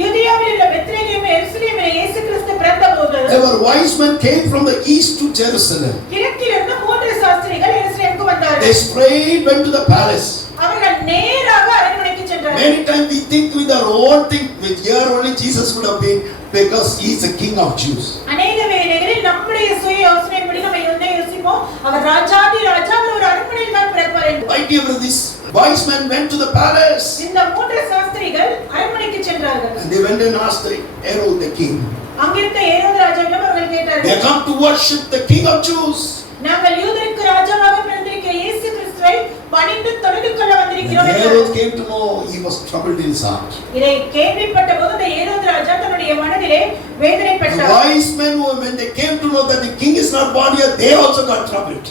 யூதேயாவில் உள்ள பெத்லகேம் எருசலேமிலே இயேசு கிறிஸ்து பிறந்தபோது there were wise men came from the east to Jerusalem. கிழக்கிலிருந்து 3 சாஸ்திரிகள் எருசலேமுக்கு They வந்தார்கள். straight went to the palace. அவர்கள் நேராக அரண்மனைக்கு சென்றார்கள். Many times we think with our own thing, with here only Jesus would have been because he is the King of Jews. அநேக வேளைகளில் நம்முடைய சுய யோசனைப்படி நம்ம என்ன யோசிப்போம், அவர் ராஜாதி ராஜா, அவர் ஒரு அரண்மனையில் தான் பிறப்பார் என்று. My dear brother, these wise men went to the palace இந்த 3 சாஸ்திரிகள் அரண்மனைக்கு சென்றார்கள். and they went and asked Herod the king. அங்கிருந்த ஏரோது ராஜாவிடம் அவர்கள் They கேட்டார்கள், come to worship the King of Jews. நாங்கள் யூதருக்கு ராஜாவாக பிறந்திருக்கிற இயேசு கிறிஸ்துவை பணிந்து தொழுது கொள்ள When வந்திருக்கிறோம் Herod என்றார். came to know, he was troubled in his heart. இதை கேள்விப்பட்ட போது அந்த ஏரோது ராஜா தன்னுடைய மனதிலே The வேதனைப்பட்டார். wise men, when they came to know that the king is not born here, they also got troubled.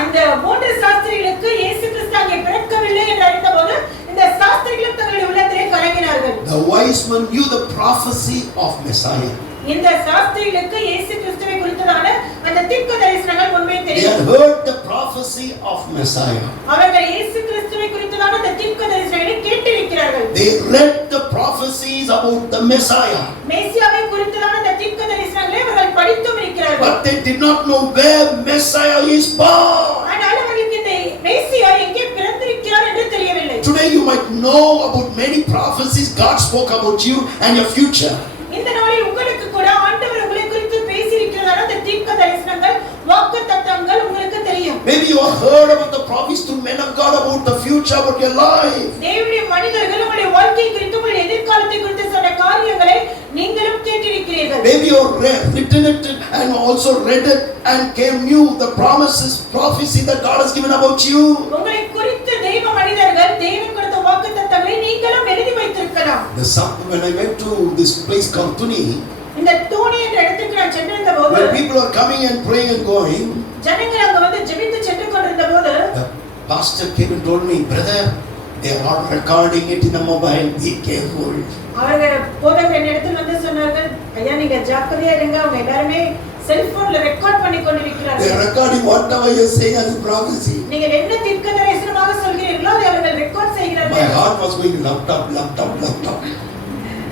அந்த 3 சாஸ்திரிகளுக்கு இயேசு கிறிஸ்து அங்கே பிறக்கவில்லை என்று அறிந்தபோது இந்த சாஸ்திரிகளும் தங்களுடைய உள்ளத்திலே கலங்கினார்கள். The wise men knew the prophecy of Messiah. இந்த சாஸ்திரிகளுக்கு இயேசு கிறிஸ்துவை குறித்ததான அந்த தீர்க்கதரிசனங்கள் உண்மை They தெரியும். had heard the prophecy of Messiah. அவர்கள் இயேசு கிறிஸ்துவை குறித்ததான அந்த தீர்க்கதரிசனங்களை கேட்டிருக்கிறார்கள். They read the prophecies about the Messiah. மேசியாவை குறித்ததான அந்த தீர்க்கதரிசனங்களை அவர்கள் படித்தும் இருக்கிறார்கள். But they did not know where Messiah is born. ஆனால் அவர்களுக்கு இந்த மேசியா எங்கே பிறந்திருக்கிறார் என்று தெரியவில்லை. Today you might know about many prophecies God spoke about you and your future. இந்த நாளில் உங்களுக்கு கூட ஆண்டவர் உங்களை குறித்து பேசியிருக்கிறதான அந்த தீர்க்கதரிசனங்கள், வாக்குத்தத்தங்கள் உங்களுக்கு தெரியும். Maybe you have heard about the prophets to men of God about the future, about your life. தேவனுடைய மனிதர்கள் உங்களுடைய வாழ்க்கை குறித்து, உங்களுடைய எதிர்காலத்தை குறித்து சொன்ன காரியங்களை நீங்களும் கேட்டிருக்கிறீர்கள். Maybe you have written it and also read it and came knew the promises, prophecy that God has given about you. உங்களை குறித்து தெய்வ மனிதர்கள் தேவன் கொடுத்த வாக்குத்தத்தங்களை நீங்களும் எழுதி வைத்திருக்கலாம். When I went to this place called Tuni, இந்த தூணி என்ற இடத்துக்கு நான் சென்றிருந்த போது when people are coming and praying and going, ஜனங்கள் அங்க வந்து ஜெபித்து சென்று கொண்டிருந்த போது the pastor came and told me, brother, they are not recording it in the mobile, be careful. அவர்கள் போதகர் என்னிடத்தில் வந்து சொன்னார்கள், ஐயா நீங்க ஜாக்கிரதையா இருங்க, அவங்க எல்லாருமே செல்போன்ல ரெக்கார்ட் பண்ணி They கொண்டிருக்கிறார்கள். are recording whatever you are saying as a prophecy. நீங்கள் என்ன தீர்க்கதரிசனமாக சொல்கிறீர்களோ அதை அவர்கள் ரெக்கார்ட் My செய்கிறார்கள். heart was going laptop.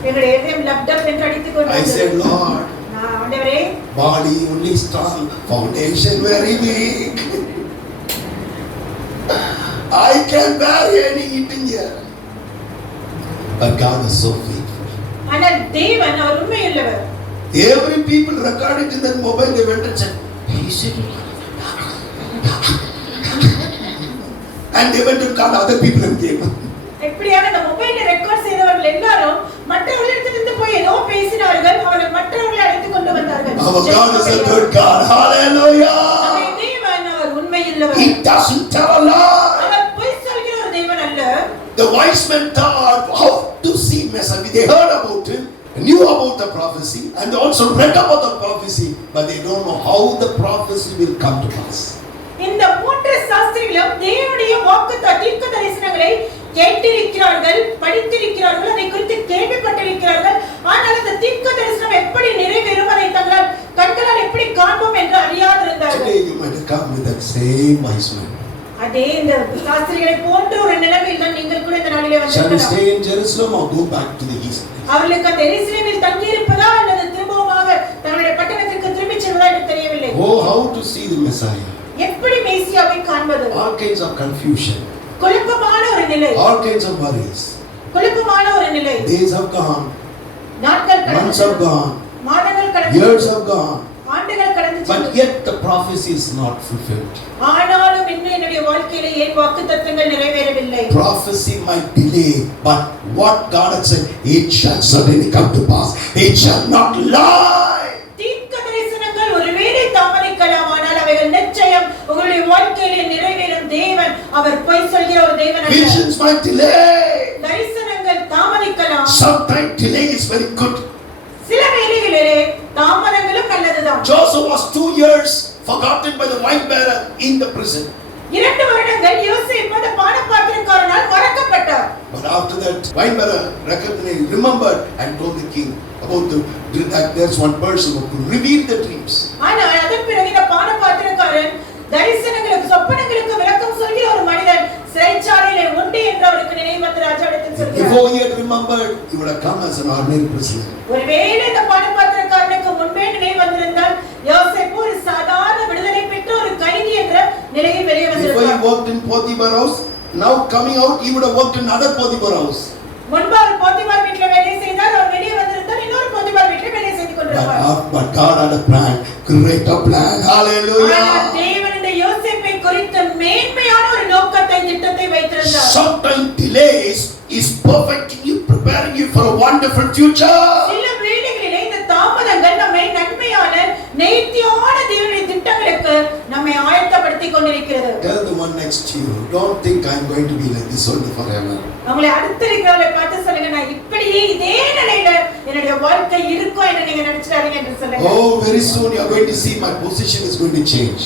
எங்களுடைய இதயம் லப்டப் என்று அடித்துக் I கொண்டிருந்தது. said, Lord, நான் ஆண்டவரே, body only strong, foundation very weak. I can bear any eating here. But God is so faithful. ஆனால் தேவன் அவர் உண்மையுள்ளவர். Every people recorded in that mobile, they went and said, he said, and they went to call other people and came. எப்படியாக அந்த மொபைல்ல ரெக்கார்ட் செய்தவர்கள் எல்லாரும் மற்றவர்களிடத்திலிருந்து போய் ஏதோ பேசினார்கள், அவர்கள் மற்றவர்களை அழைத்து கொண்டு வந்தார்கள். Our God is a good God. Hallelujah. நம்முடைய தேவன் அவர் உண்மையுள்ளவர். He doesn't tell a lie. அவர் பொய் சொல்கிற ஒரு தேவன் அல்ல. The wise men thought how to see Messiah. They heard about him, knew about the prophecy, and also read about the prophecy, but they don't know how the prophecy will come to pass. இந்த மூன்று சாஸ்திரிகளும் தேவனுடைய வாக்குத்தத்தீர்க்க தரிசனங்களை கேட்டிருக்கிறார்கள், படித்திருக்கிறார்கள், அதை குறித்து கேள்விப்பட்டிருக்கிறார்கள். ஆனால் அந்த தீர்க்க தரிசனம் எப்படி நிறைவேறும், அதை தங்கள் கண்களால் எப்படி காண்போம் என்று அறியாதிருந்தார்கள். Today you might come with that same wise man. அதே இந்த சாஸ்திரிகளை போன்ற ஒரு நிலைமையில் தான் நீங்கள் கூட இந்த நாளிலே Shall we வந்திருக்கலாம். stay in Jerusalem or go back to the east? அவர்களுக்கு அந்த எருசலேமில் தங்கி இருப்பதா அல்லது திரும்பவுமாக தங்களுடைய பட்டணத்திற்கு திரும்பி செல்வதா என்று தெரியவில்லை. Oh, how to see the Messiah? எப்படி மேசியாவை காண்பது? All kinds of confusion, குழப்பமான ஒரு நிலை, all kinds of worries. குழப்பமான ஒரு நிலை. Days have gone, நாட்கள் months have கடந்து, gone, மாதங்கள் கடந்து, years have gone, ஆண்டுகள் கடந்து, but yet the prophecy is not fulfilled. ஆனாலும் இன்னும் என்னுடைய வாழ்க்கையில ஏன் வாக்குத்தத்தங்கள் நிறைவேறவில்லை? Prophecy might delay, but what God had said, it shall certainly come to pass. It shall not lie. தீர்க்க தரிசனங்கள் ஒருவேளை தாமதிக்கலாம், ஆனால் அவைகள் நிச்சயம் உங்களுடைய வாழ்க்கையிலே நிறைவேறும். தேவன் அவர் பொய் சொல்கிற ஒரு தேவன் அல்ல. Visions might delay. தரிசனங்கள் தாமதிக்கலாம். Sometimes delay is very good. சில வேளைகளிலே தாமதங்களும் நல்லதுதான். Joseph was 2 years forgotten by the wine bearer in the prison. 2 வருடங்கள் யோசேப்பு அந்த பானபாத்திரக்காரனால் மறக்கப்பட்டார். But after that, wine bearer recognized, remembered, and told the king about that there's one person who could reveal the dreams. ஆனால் அதன் பிறகு இந்த பானபாத்திரக்காரன் தரிசனங்களுக்கு சொப்பனங்களுக்கு விளக்கம் சொல்கிற ஒரு மனிதன் சிறைச்சாலையிலே உண்டு என்று அவருக்கு நினைவு வந்து ராஜாவிடத்தில் சொல்கிறார். Before he had remembered, he would have come as an ordinary prisoner. ஒருவேளை இந்த பானபாத்திரக்காரனுக்கு முன்பே நினைவு வந்திருந்தால் யோசேப்பு ஒரு சாதாரண விடுதலை பெற்ற ஒரு கைதி என்ற நிலையில் வெளியே Before வந்திருப்பார். he worked in Potiphar house, now coming out, he would have worked in another Potiphar house. முன்பு அவர் போத்திபார் வீட்டில வேலை செய்தார், அவர் வெளியே வந்திருந்தால் இன்னொரு போத்திபார் வீட்டில வேலை செய்து கொண்டிருப்பார். But God had a plan, greater plan. Hallelujah. ஆனால் தேவன் இந்த யோசேப்பை குறித்து மேன்மையான ஒரு நோக்கத்தை, திட்டத்தை வைத்திருந்தார். Sometimes delays is perfecting you, preparing you for a wonderful future. சில வேளைகளிலே இந்த தாமதங்கள் நம்மை நன்மையான நேர்த்தியான தேவனுடைய திட்டங்களுக்கு நம்மை ஆயத்தப்படுத்திக் கொண்டிருக்கிறது. Tell the one next to you, don't think I'm going to be like this only forever. உங்களை அடுத்து இருக்கிறவரை பார்த்து சொல்லுங்க, நான் இப்படியே இதே நிலையில என்னுடைய வாழ்க்கை இருக்கும் என்று நீங்க நினைச்சிடாதீங்க என்று சொல்லுங்க. Oh, very soon you are going to see my position is going to change.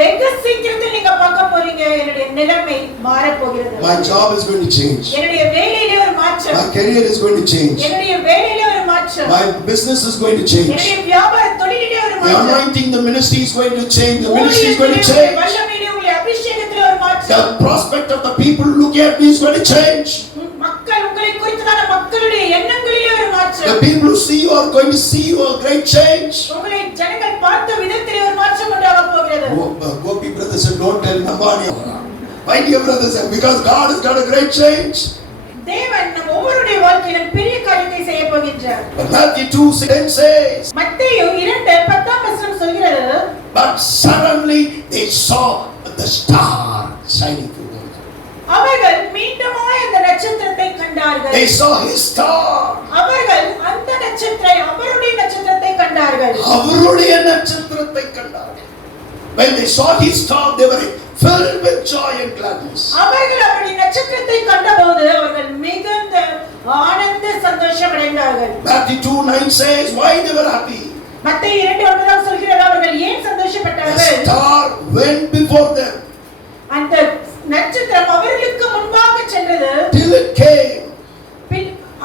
வெகு சீக்கிரத்தில் நீங்க பார்க்க போறீங்க, என்னுடைய நிலைமை மாற போகிறது. My job is going to change. என்னுடைய வேலையிலே ஒரு மாற்றம். My career is going to change. என்னுடைய வேலையிலே ஒரு மாற்றம். My business is going to change. என்னுடைய வியாபார தொழிலிலே ஒரு The மாற்றம். anointing, the ministry is going to change. The ministry is going to change. வல்லமையிலே உங்களுடைய அபிஷேகத்திலே ஒரு மாற்றம். The prospect of the people looking at me is going to change. மக்கள் உங்களை குறித்ததான மக்களுடைய எண்ணங்களிலே ஒரு மாற்றம். The people who see you are going to see you a great change. உங்களை ஜனங்கள் பார்த்த விதத்திலே ஒரு மாற்றம் உண்டாக போகிறது. Gopi brother said, don't tell Nambani. My dear brother said, because God has got a great change. தேவன் நம் ஒவ்வொருடைய வாழ்க்கையிலும் பெரிய காரியத்தை செய்ய போகின்றார். But Matthew 2:10 says, மத்தேயு 2:10 சொல்கிறது, but suddenly they saw the star shining through them. அவர்கள் மீண்டுமாய் அந்த நட்சத்திரத்தை கண்டார்கள். They saw his star. அவர்கள் அந்த நட்சத்திரத்தை, அவருடைய நட்சத்திரத்தை கண்டார்கள். அவருடைய நட்சத்திரத்தை கண்டார்கள். When they saw his star, they were filled with joy and gladness. அவர்கள் அவருடைய நட்சத்திரத்தை கண்டபோது அவர்கள் மிகுந்த ஆனந்த சந்தோஷம் அடைந்தார்கள். Matthew 2:9 says, why they were happy? மத்தேயு 2:9 சொல்கிறது, அவர்கள் ஏன் The சந்தோஷப்பட்டார்கள்? star went before them அந்த நட்சத்திரம் அவர்களுக்கு முன்பாக சென்றது. till it came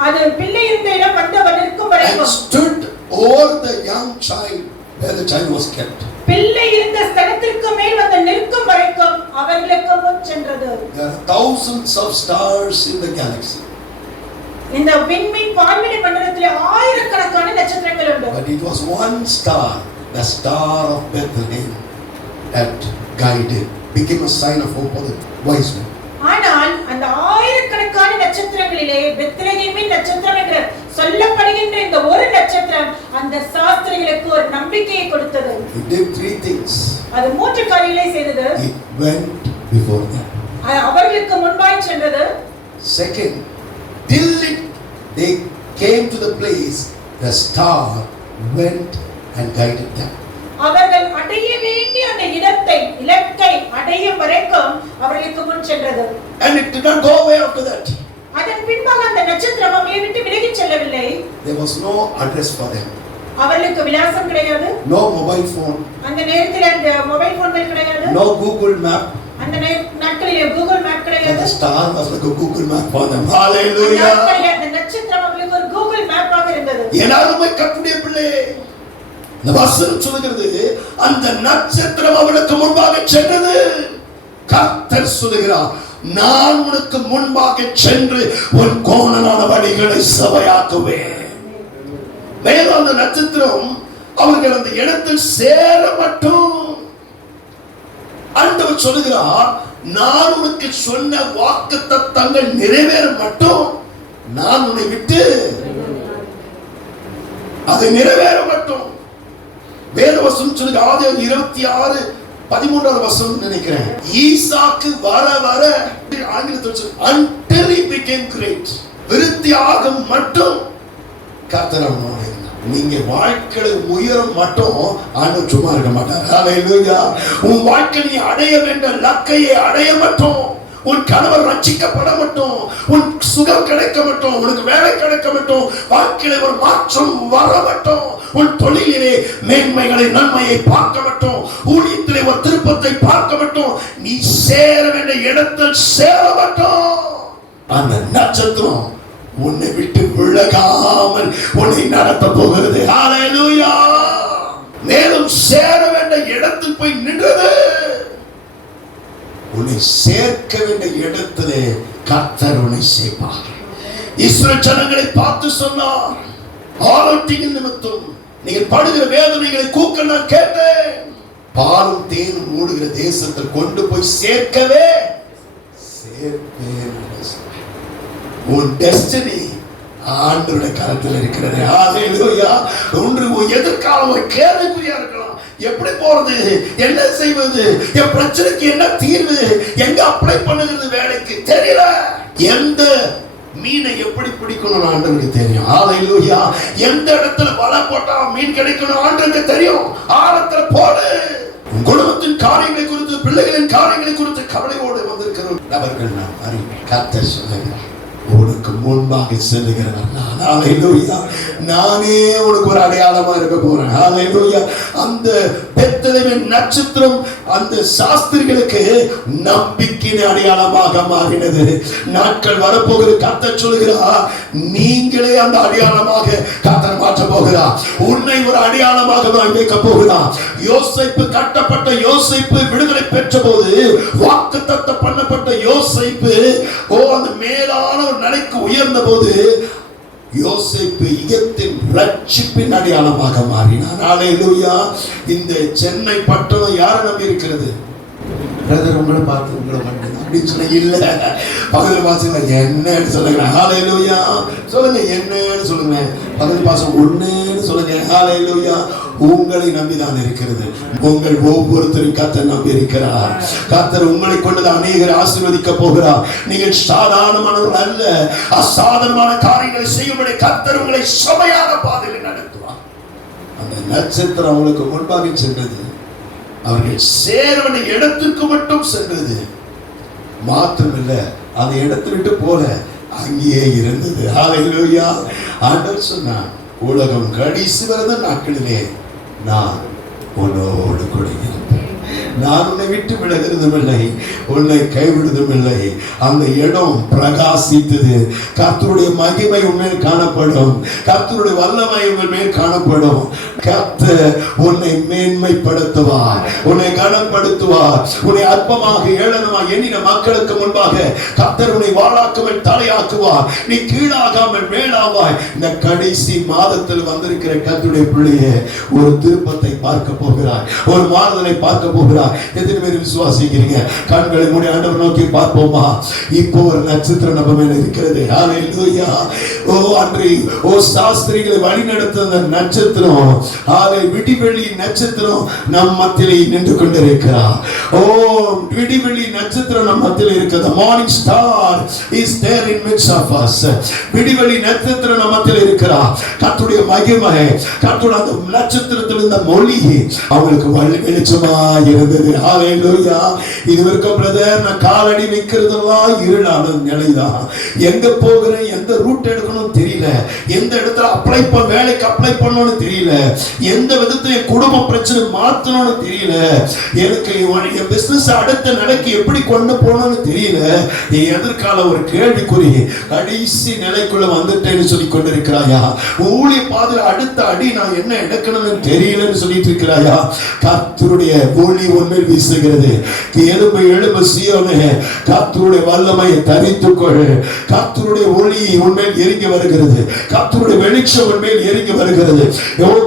அது பிள்ளை இருந்த இடம் வந்தவர் நிற்கும் and வரைக்கும், stood over the young child where the child was kept. பிள்ளை இருந்த ஸ்தலத்திற்கு மேல் வந்து நிற்கும் வரைக்கும் அவர்களுக்கு முன் சென்றது. There are thousands of stars in the galaxy, இந்த விண்மீன் பால்வெளி மண்டலத்திலே ஆயிரக்கணக்கான நட்சத்திரங்கள் உண்டு. but it was one star, the star of Bethlehem, that guided, became a sign of hope for the wise men. நட்சத்திரம் என்று சொல்லப்படுகின்ற இந்த ஒரு நட்சத்திரம் அந்த சாஸ்திரிகளுக்கு ஒரு நம்பிக்கையை கொடுத்தது. It did three things. அது மூன்று காரியங்களை செய்தது. It went before them. அவர்களுக்கு முன்பாய் சென்றது. Second, till they came to the place, the star went and guided them. அவர்கள் அடைய வேண்டிய அந்த இடத்தை, இலக்கை அடையும் வரைக்கும் அவர்களுக்கு முன் சென்றது. And it did not go away after that. அதன் பின்பாக அந்த நட்சத்திரம் அவர்களை விட்டு விலகி செல்லவில்லை. There was no address for them. அவர்களுக்கு விலாசம் கிடையாது. No mobile phone. அந்த நேரத்தில் அந்த மொபைல் போன்கள் கிடையாது. No Google map. அந்த நாட்களில் கூகுள் மேப் கிடையாது. The star was like a Google map for them. Hallelujah. அந்த நட்சத்திரம் அவர்களுக்கு ஒரு கூகுள் மேப்பாக இருந்தது. என்னாலுமே கர்த்தருடைய பிள்ளை, இந்த வசனம் சொல்கிறது, அந்த நட்சத்திரம் அவளுக்கு முன்பாக சென்றது. கர்த்தர் சொல்கிறார், நான் உனக்கு முன்பாக சென்று உன் கோணலான வழிகளை செவ்வையாக்குவேன். மேலும் அந்த நட்சத்திரம் அவர்கள் அந்த இடத்தில் சேர மட்டும் ஆண்டவர் சொல்லுகிறார், நான் உனக்கு சொன்ன வாக்குத்தத்தங்கள் நிறைவேற மட்டும் நான் உன்னை விட்டு, அது நிறைவேற மட்டும். வேதவசனம் சொல்லுங்க, ஆதியாகமம் 26:13 வசனம் நினைக்கிறேன். ஈசாக்கு வர வர, ஆங்கிலத்தில் சொல்லு, until he became great, விருத்தியாக மட்டும் கர்த்தர் அவனோடு இருந்தார். நீங்க வாழ்க்கையில உயரம் மட்டும் ஆண்டவர் சும்மா இருக்க மாட்டார். ஹல்லேலூயா. உன் வாழ்க்கையை நீ அடைய வேண்டிய லக்கையை அடைய மட்டும், உன் கணவர் ரட்சிக்கப்பட மட்டும், உன் சுகம் கிடைக்க மட்டும், உனக்கு வேலை கிடைக்க மட்டும், வாழ்க்கையில ஒரு மாற்றம் வர மட்டும், உன் தொழிலிலே மேன்மைகளை நன்மையை பார்க்க மட்டும், ஊழியத்திலே ஒரு திருப்பத்தை பார்க்க மட்டும், நீ சேர வேண்டிய இடத்தில் சேர மட்டும் அந்த நட்சத்திரம் உன்னை விட்டு விலகாமல் உன்னை நடத்த போகிறது. ஹல்லேலூயா. மேலும் சேர வேண்டிய இடத்தில் போய் நின்றது. உன்னை சேர்க்க வேண்டிய இடத்திலே கர்த்தர் உன்னை சேர்ப்பார். இஸ்ரவேல் ஜனங்களை பார்த்து சொன்னார், ஆரோக்கியம் நிமித்தம் நீங்கள் படுகிற வேதனைகளை கூக்க நான் கேட்டேன். பாலும் தேனும் ஓடுகிற தேசத்தில் கொண்டு போய் சேர்க்கவே சேர்ப்பேன். உன் டெஸ்டினி ஆண்டவருடைய கரத்தில் இருக்கிறது. ஹல்லேலூயா. ஒன்று உன் எதிர்காலம் ஒரு கேள்விக்குறியா இருக்கலாம். எப்படி போறது, என்ன செய்வது, என் பிரச்சனைக்கு என்ன தீர்வு, எங்க அப்ளை பண்ணுகிறது வேலைக்கு தெரியல. எந்த மீனை எப்படி பிடிக்கணும் ஆண்டவருக்கு தெரியும். ஹல்லேலூயா. எந்த இடத்துல வலை போட்டா மீன் கிடைக்கணும் ஆண்டவருக்கு தெரியும். ஆழத்துல போடு. குடும்பத்தின் காரியங்களை குறித்து, பிள்ளைகளின் காரியங்களை குறித்து கவலையோடு வந்திருக்கிற நபர்கள் நான் அறிவேன். கர்த்தர் சொல்லுகிறார், உனக்கு முன்பாக செல்லுகிறவர் நான். ஹல்லேலூயா. நானே உனக்கு ஒரு அடையாளமா இருக்க போறேன். ஹல்லேலூயா. அந்த பெத்லகேமின் நட்சத்திரம் அந்த சாஸ்திரிகளுக்கு நம்பிக்கையின் அடையாளமாக மாறினது. நாட்கள் வரப்போகிறது. கர்த்தர் சொல்லுகிறார், நீங்களே அந்த அடையாளமாக கர்த்தர் மாற்ற போகிறார். உன்னை ஒரு அடையாளமாக வைக்க போகிறார். யோசேப்பு, கட்டப்பட்ட யோசேப்பு விடுதலை பெற்ற போது வாக்குத்தத்தம் பண்ணப்பட்ட யோசேப்பு அந்த மேலான ஒரு நிலைக்கு உயர்ந்த போது யோசேப்பு எகிப்தின் ரட்சிப்பின் அடையாளமாக மாறினார். ஹல்லேலூயா. இந்த சென்னை பட்டணம் யாரை நம்பி இருக்கிறது? பிரதர் உங்களை பார்த்து உங்களை மட்டும் அப்படின்னு சொல்ல இல்ல. பகல் பாசம் என்னன்னு சொல்லுங்க. ஹல்லேலூயா. சொல்லுங்க என்னன்னு சொல்லுங்க. பகல் பாசம் ஒண்ணுன்னு சொல்லுங்க. ஹல்லேலூயா. உங்களை நம்பிதான் இருக்கிறது. உங்கள் ஒவ்வொருத்தரும் கர்த்தர் நம்பி இருக்கிறார். கர்த்தர் உங்களை கொண்டு அநேகரை ஆசீர்வதிக்க போகிறார். நீங்கள் சாதாரணமானவர்கள் அல்ல. அசாதாரணமான காரியங்களை செய்யும்படி கர்த்தர் உங்களை சபையான பாதையில் நடத்துவார். அந்த நட்சத்திரம் உங்களுக்கு முன்பாக சென்றது. அவர்கள் சேர வேண்டிய இடத்திற்கு மட்டும் சென்றது மாத்திரமில்லை, அந்த இடத்தை விட்டு போல அங்கேயே இருந்தது. ஹல்லேலூயா. ஆண்டவர் சொன்னார், உலகம் கடைசி வரை நாட்களிலே நான் உன்னோடு கூட இருப்பேன். நான் உன்னை விட்டு விலகுறதும் இல்லை, உன்னை கைவிடுவதும் இல்லை. அந்த இடம் பிரகாசித்தது. கர்த்தருடைய மகிமை உன்மேல் காணப்படும். கர்த்தருடைய வல்லமை உன்மேல் காணப்படும். கர்த்தர் உன்னை மேன்மைப்படுத்துவார், உன்னை கனப்படுத்துவார். உன்னை அற்பமாக ஏளனமாக எண்ணின மக்களுக்கு முன்பாக கர்த்தர் உன்னை வாளாக்காமல் தலையாக்குவார். நீ கீழாகாமல் மேலாவாய். இந்த கடைசி மாதத்தில் வந்திருக்கிற கர்த்தருடைய பிள்ளையே, ஒரு திருப்பத்தை பார்க்க போகிறார், ஒரு மாறுதலை பார்க்க போகிறார். இருக்கிறார். எத்தனை பேர் விசுவாசிக்கிறீங்க? கண்களை மூடி ஆண்டவர் நோக்கி பார்ப்போமா? இப்போ ஒரு நட்சத்திரம் நம்ம மேல இருக்கிறது. ஹalleluya. ஓ அன்றி ஓ சாஸ்திரிகளை வழி நடத்துற நட்சத்திரம், விடிவெளி நட்சத்திரம் நம் மத்தியிலே நின்று கொண்டிருக்கிறார். ஓ விடிவெளி நட்சத்திரம் நம் மத்தியிலே இருக்கிறது. Morning star is there in midst of us. விடிவெளி நட்சத்திரம் நம் மத்தியிலே இருக்கிறார். கர்த்தருடைய மகிமை, கர்த்தருடைய அந்த நட்சத்திரத்தில் இருந்த மொழி அவங்களுக்கு வெளிச்சமா இருந்தது. ஹalleluya. இதுவரைக்கும் பிரதர் நான் காலடி வைக்கிறதெல்லாம் இருளான நிலைதான். எங்க போகிறேன், எந்த ரூட் எடுக்கணும் தெரியல, எந்த இடத்துல வேலைக்கு அப்ளை பண்ணணும்னு தெரியல, எந்த விதத்துல குடும்ப பிரச்சனை மாத்தணும்னு தெரியல, எனக்கு என் பிசினஸ் அடுத்த நிலைக்கு எப்படி கொண்டு போகணும்னு தெரியல, எதிர்கால ஒரு கேள்விக்குறி கடைசி நிலைக்குள்ள வந்துட்டேன்னு சொல்லி கொண்டிருக்கிறாயா? ஊழிய பாதையில அடுத்த அடி நான் என்ன எடுக்கணும்னு தெரியலன்னு சொல்லிட்டு இருக்கிறாயா? கர்த்தருடைய ஒளி உன்மேல் வீசுகிறது. எழும்பு எழும்பு சீயோனே, கர்த்தருடைய வல்லமையை தரித்துக்கொள். கர்த்தருடைய ஒளி உன்மேல் இறங்கி வருகிறது. கர்த்தருடைய வெளிச்சம் உன்மேல் இறங்கி வருகிறது.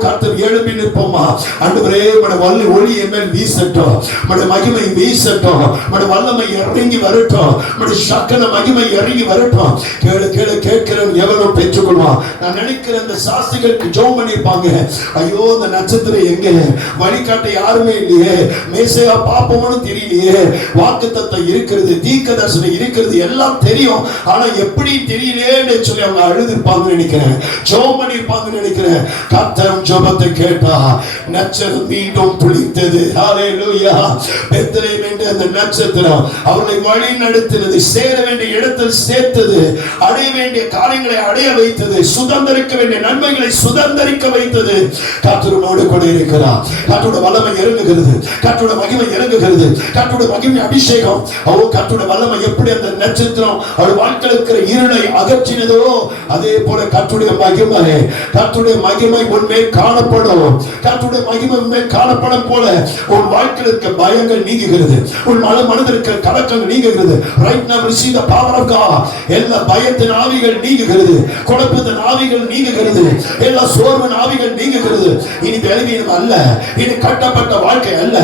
கர்த்தர் எழுப்பி நிற்போமா? ஆண்டவரே உம்முடைய ஒளி என்மேல் வீசட்டும், உம்முடைய மகிமை வீசட்டும், உம்முடைய வல்லமை இறங்கி வரட்டும், உம்முடைய சக்கன மகிமை இறங்கி வரட்டும். கேளு கேளு கேட்கிறவன் எவனும் பெற்றுக்கொள்வான். நான் நினைக்கிறேன் இந்த சாஸ்திரிகளுக்கு ஜெபம் பண்ணிருப்பாங்க. ஐயோ இந்த நட்சத்திரம் எங்க, வழிகாட்ட யாருமே இல்லையே, மேசையா பாப்போம்னு தெரியலையே, வாக்குத்தத்தம் இருக்கிறது, தீர்க்க தரிசனம் இருக்கிறது, எல்லாம் தெரியும், ஆனா எப்படி தெரியலையேன்னு சொல்லி அவங்க அழுதுருப்பாங்கன்னு நினைக்கிறேன், ஜெபம் பண்ணிருப்பாங்கன்னு நினைக்கிறேன். கர்த்தர் ஜெபத்தை கேட்டா நட்சத்திரம் மீண்டும் துளித்தது. ஹalleluya. பெத்லகேம் என்ற அந்த நட்சத்திரம் அவர்களை வழி நடத்தினது, சேர வேண்டிய இடத்தில் சேர்த்தது, அடைய வேண்டிய காரியங்களை அடைய வைத்தது, சுதந்திரிக்க வேண்டிய நன்மைகளை சுதந்திரிக்க வைத்தது. கர்த்தரோடு கூட இருக்கிறார். கர்த்தருடைய வல்லமை இறங்குகிறது, கர்த்தருடைய மகிமை இறங்குகிறது, கர்த்தருடைய மகிமை அபிஷேகம். கர்த்தருடைய வல்லமை எப்படி அந்த நட்சத்திரம் அவர் வாழ்க்கையில் இருக்கிற இருளை அகற்றினதோ அதே போல கர்த்தருடைய மகிமை உன்மேல் காணப்படும். கர்த்தருடைய மகிமை உன்மேல் காணப்படும் போல உன் வாழ்க்கையில் இருக்கிற பயங்கள் நீங்குகிறது, உன் மனதில் இருக்கிற கலக்கங்கள் நீங்குகிறது. Right now receive the power of God. எல்லா பயத்தின் ஆவிகள் நீங்குகிறது, குழப்பத்தின் ஆவிகள் நீங்குகிறது, எல்லா சோர்வின் ஆவிகள் நீங்குகிறது. இனி பலவீனம் அல்ல, இனி கட்டப்பட்ட வாழ்க்கை அல்ல,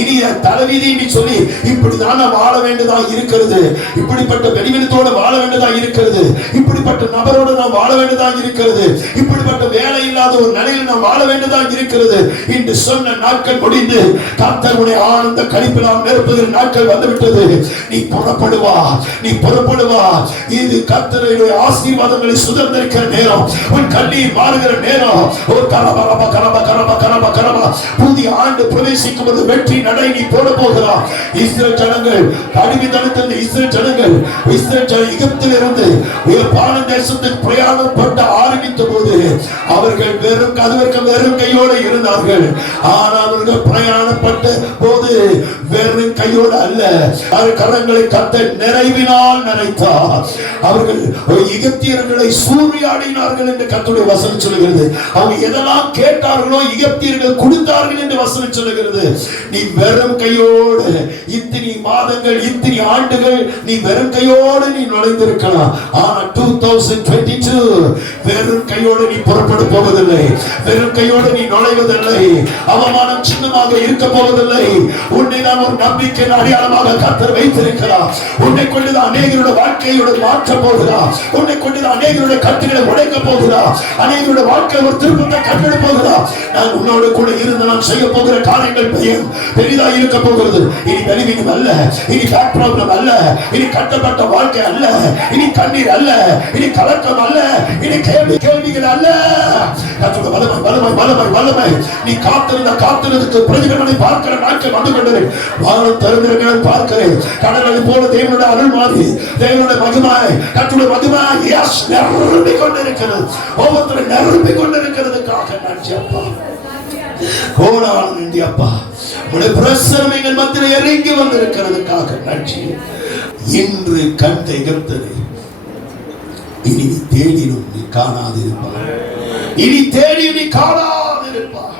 இனி தலைவிதி சொல்லி இப்படிதான் வாழ வேண்டியதா இருக்கிறது, இப்படிப்பட்ட பலவீனத்தோடு வாழ வேண்டியதா இருக்கிறது, இப்படிப்பட்ட நபரோடு நாம் வாழ வேண்டியதா இருக்கிறது, இப்படிப்பட்ட வேலை இல்லாத ஒரு நிலையில் நாம் வாழ வேண்டியதா இருக்கிறது. இன்று சொன்ன நாட்கள் முடிந்து கர்த்தருடைய ஆனந்த களிப்பில் நாம் நிரப்புகிற நாட்கள் வந்துவிட்டது. நீ புறப்படுவா, நீ புறப்படுவா. இது கர்த்தருடைய ஆசீர்வாதங்களை சுதந்திரிக்கிற நேரம், உன் கண்ணீர் மாறுகிற நேரம். ஒரு கரபரப கரப கரப கரப கரப புதிய ஆண்டு பிரவேசிக்கும் போது வெற்றி நடை நீ போட போகிறார். இஸ்ரேல் ஜனங்கள் அடிமைத்தனத்தில் இஸ்ரேல் ஜனங்கள் எகிப்தில் இருந்து பான தேசத்துக்கு பிரயாணப்பட்ட ஆரம்பித்த போது அவர்கள் வெறும் கையோடு இருந்தார்கள். ஆனால் அவர்கள் பிரயாணப்பட்ட போது வெறும் கையோடு அல்ல, கரங்களை கர்த்தர் நிறைவினால் நிறைத்தார். அவர்கள் எகிப்தியர்களை சூறையாடினார்கள் என்று கர்த்தருடைய வசனம் சொல்கிறது. அவங்க எதெல்லாம் கேட்டார்களோ எகிப்தியர்கள் கொடுத்தார்கள் என்று வசனம் சொல்கிறது. நீ வெறும் கையோடு இத்தனை மாதங்கள் இத்தனை ஆண்டுகள் நீ வெறும் கையோடு நீ நுழைந்திருக்கலாம். ஆனா 2022 வெறும் கையோடு நீ புறப்பட போவதில்லை, வெறும் கையோடு நீ நுழைவதில்லை, அவமானம் சின்னமாக இருக்க போவதில்லை. உன்னை நான் ஒரு நம்பிக்கையின் அடையாளமாக கர்த்தர் வைத்திருக்கிறார். உன்னை கொண்டுதான் அநேகருடைய வாழ்க்கையோடு மாற்ற போகிறார், உன்னை கொண்டுதான் அநேகருடைய கட்டுகளை உடைக்க போகிறார், அநேகருடைய வாழ்க்கை ஒரு திருப்பத்தை கண்டெடு போகிறார். நான் உன்னோடு கூட இருந்து நான் செய்ய போகிற காரியங்கள் பெரிதாக இருக்க போகிறது. இனி பலவீனம் அல்ல, இனி பேக் ப்ராப்ளம் அல்ல, இனி கட்டப்பட்ட வாழ்க்கை அல்ல, இனி கண்ணீர் அல்ல, இனி கலக்கம் அல்ல, இனி கேள்விகள் அல்ல. கர்த்தருடைய வல்லமை வல்லமை வல்லமை வல்லமை. நீ காத்திருந்ததுக்கு பிரதிபலனை பார்க்கிற நாட்கள் வந்து கொண்டது. வானம் திறந்திருக்க பார்க்கிறேன். கடலை போல தேவனுடைய அருள் மாறி தேவனுடைய மகிமை, கர்த்தருடைய மகிமை நிரம்பிக் கொண்டிருக்கிறது, ஒவ்வொருத்தரும் நிரம்பிக் கொண்டிருக்கிறதுக்காக நன்றி அப்பா. கோடான நன்றி அப்பா. உடைய பிரசன்னம் எங்கள் மத்தியில் இறங்கி வந்திருக்கிறதுக்காக நன்றி. இன்று கண்ட எகிப்தனை இனி தேடினும் நீ காணாதிருப்பாய், இனி தேடி நீ காணாதிருப்பாய்.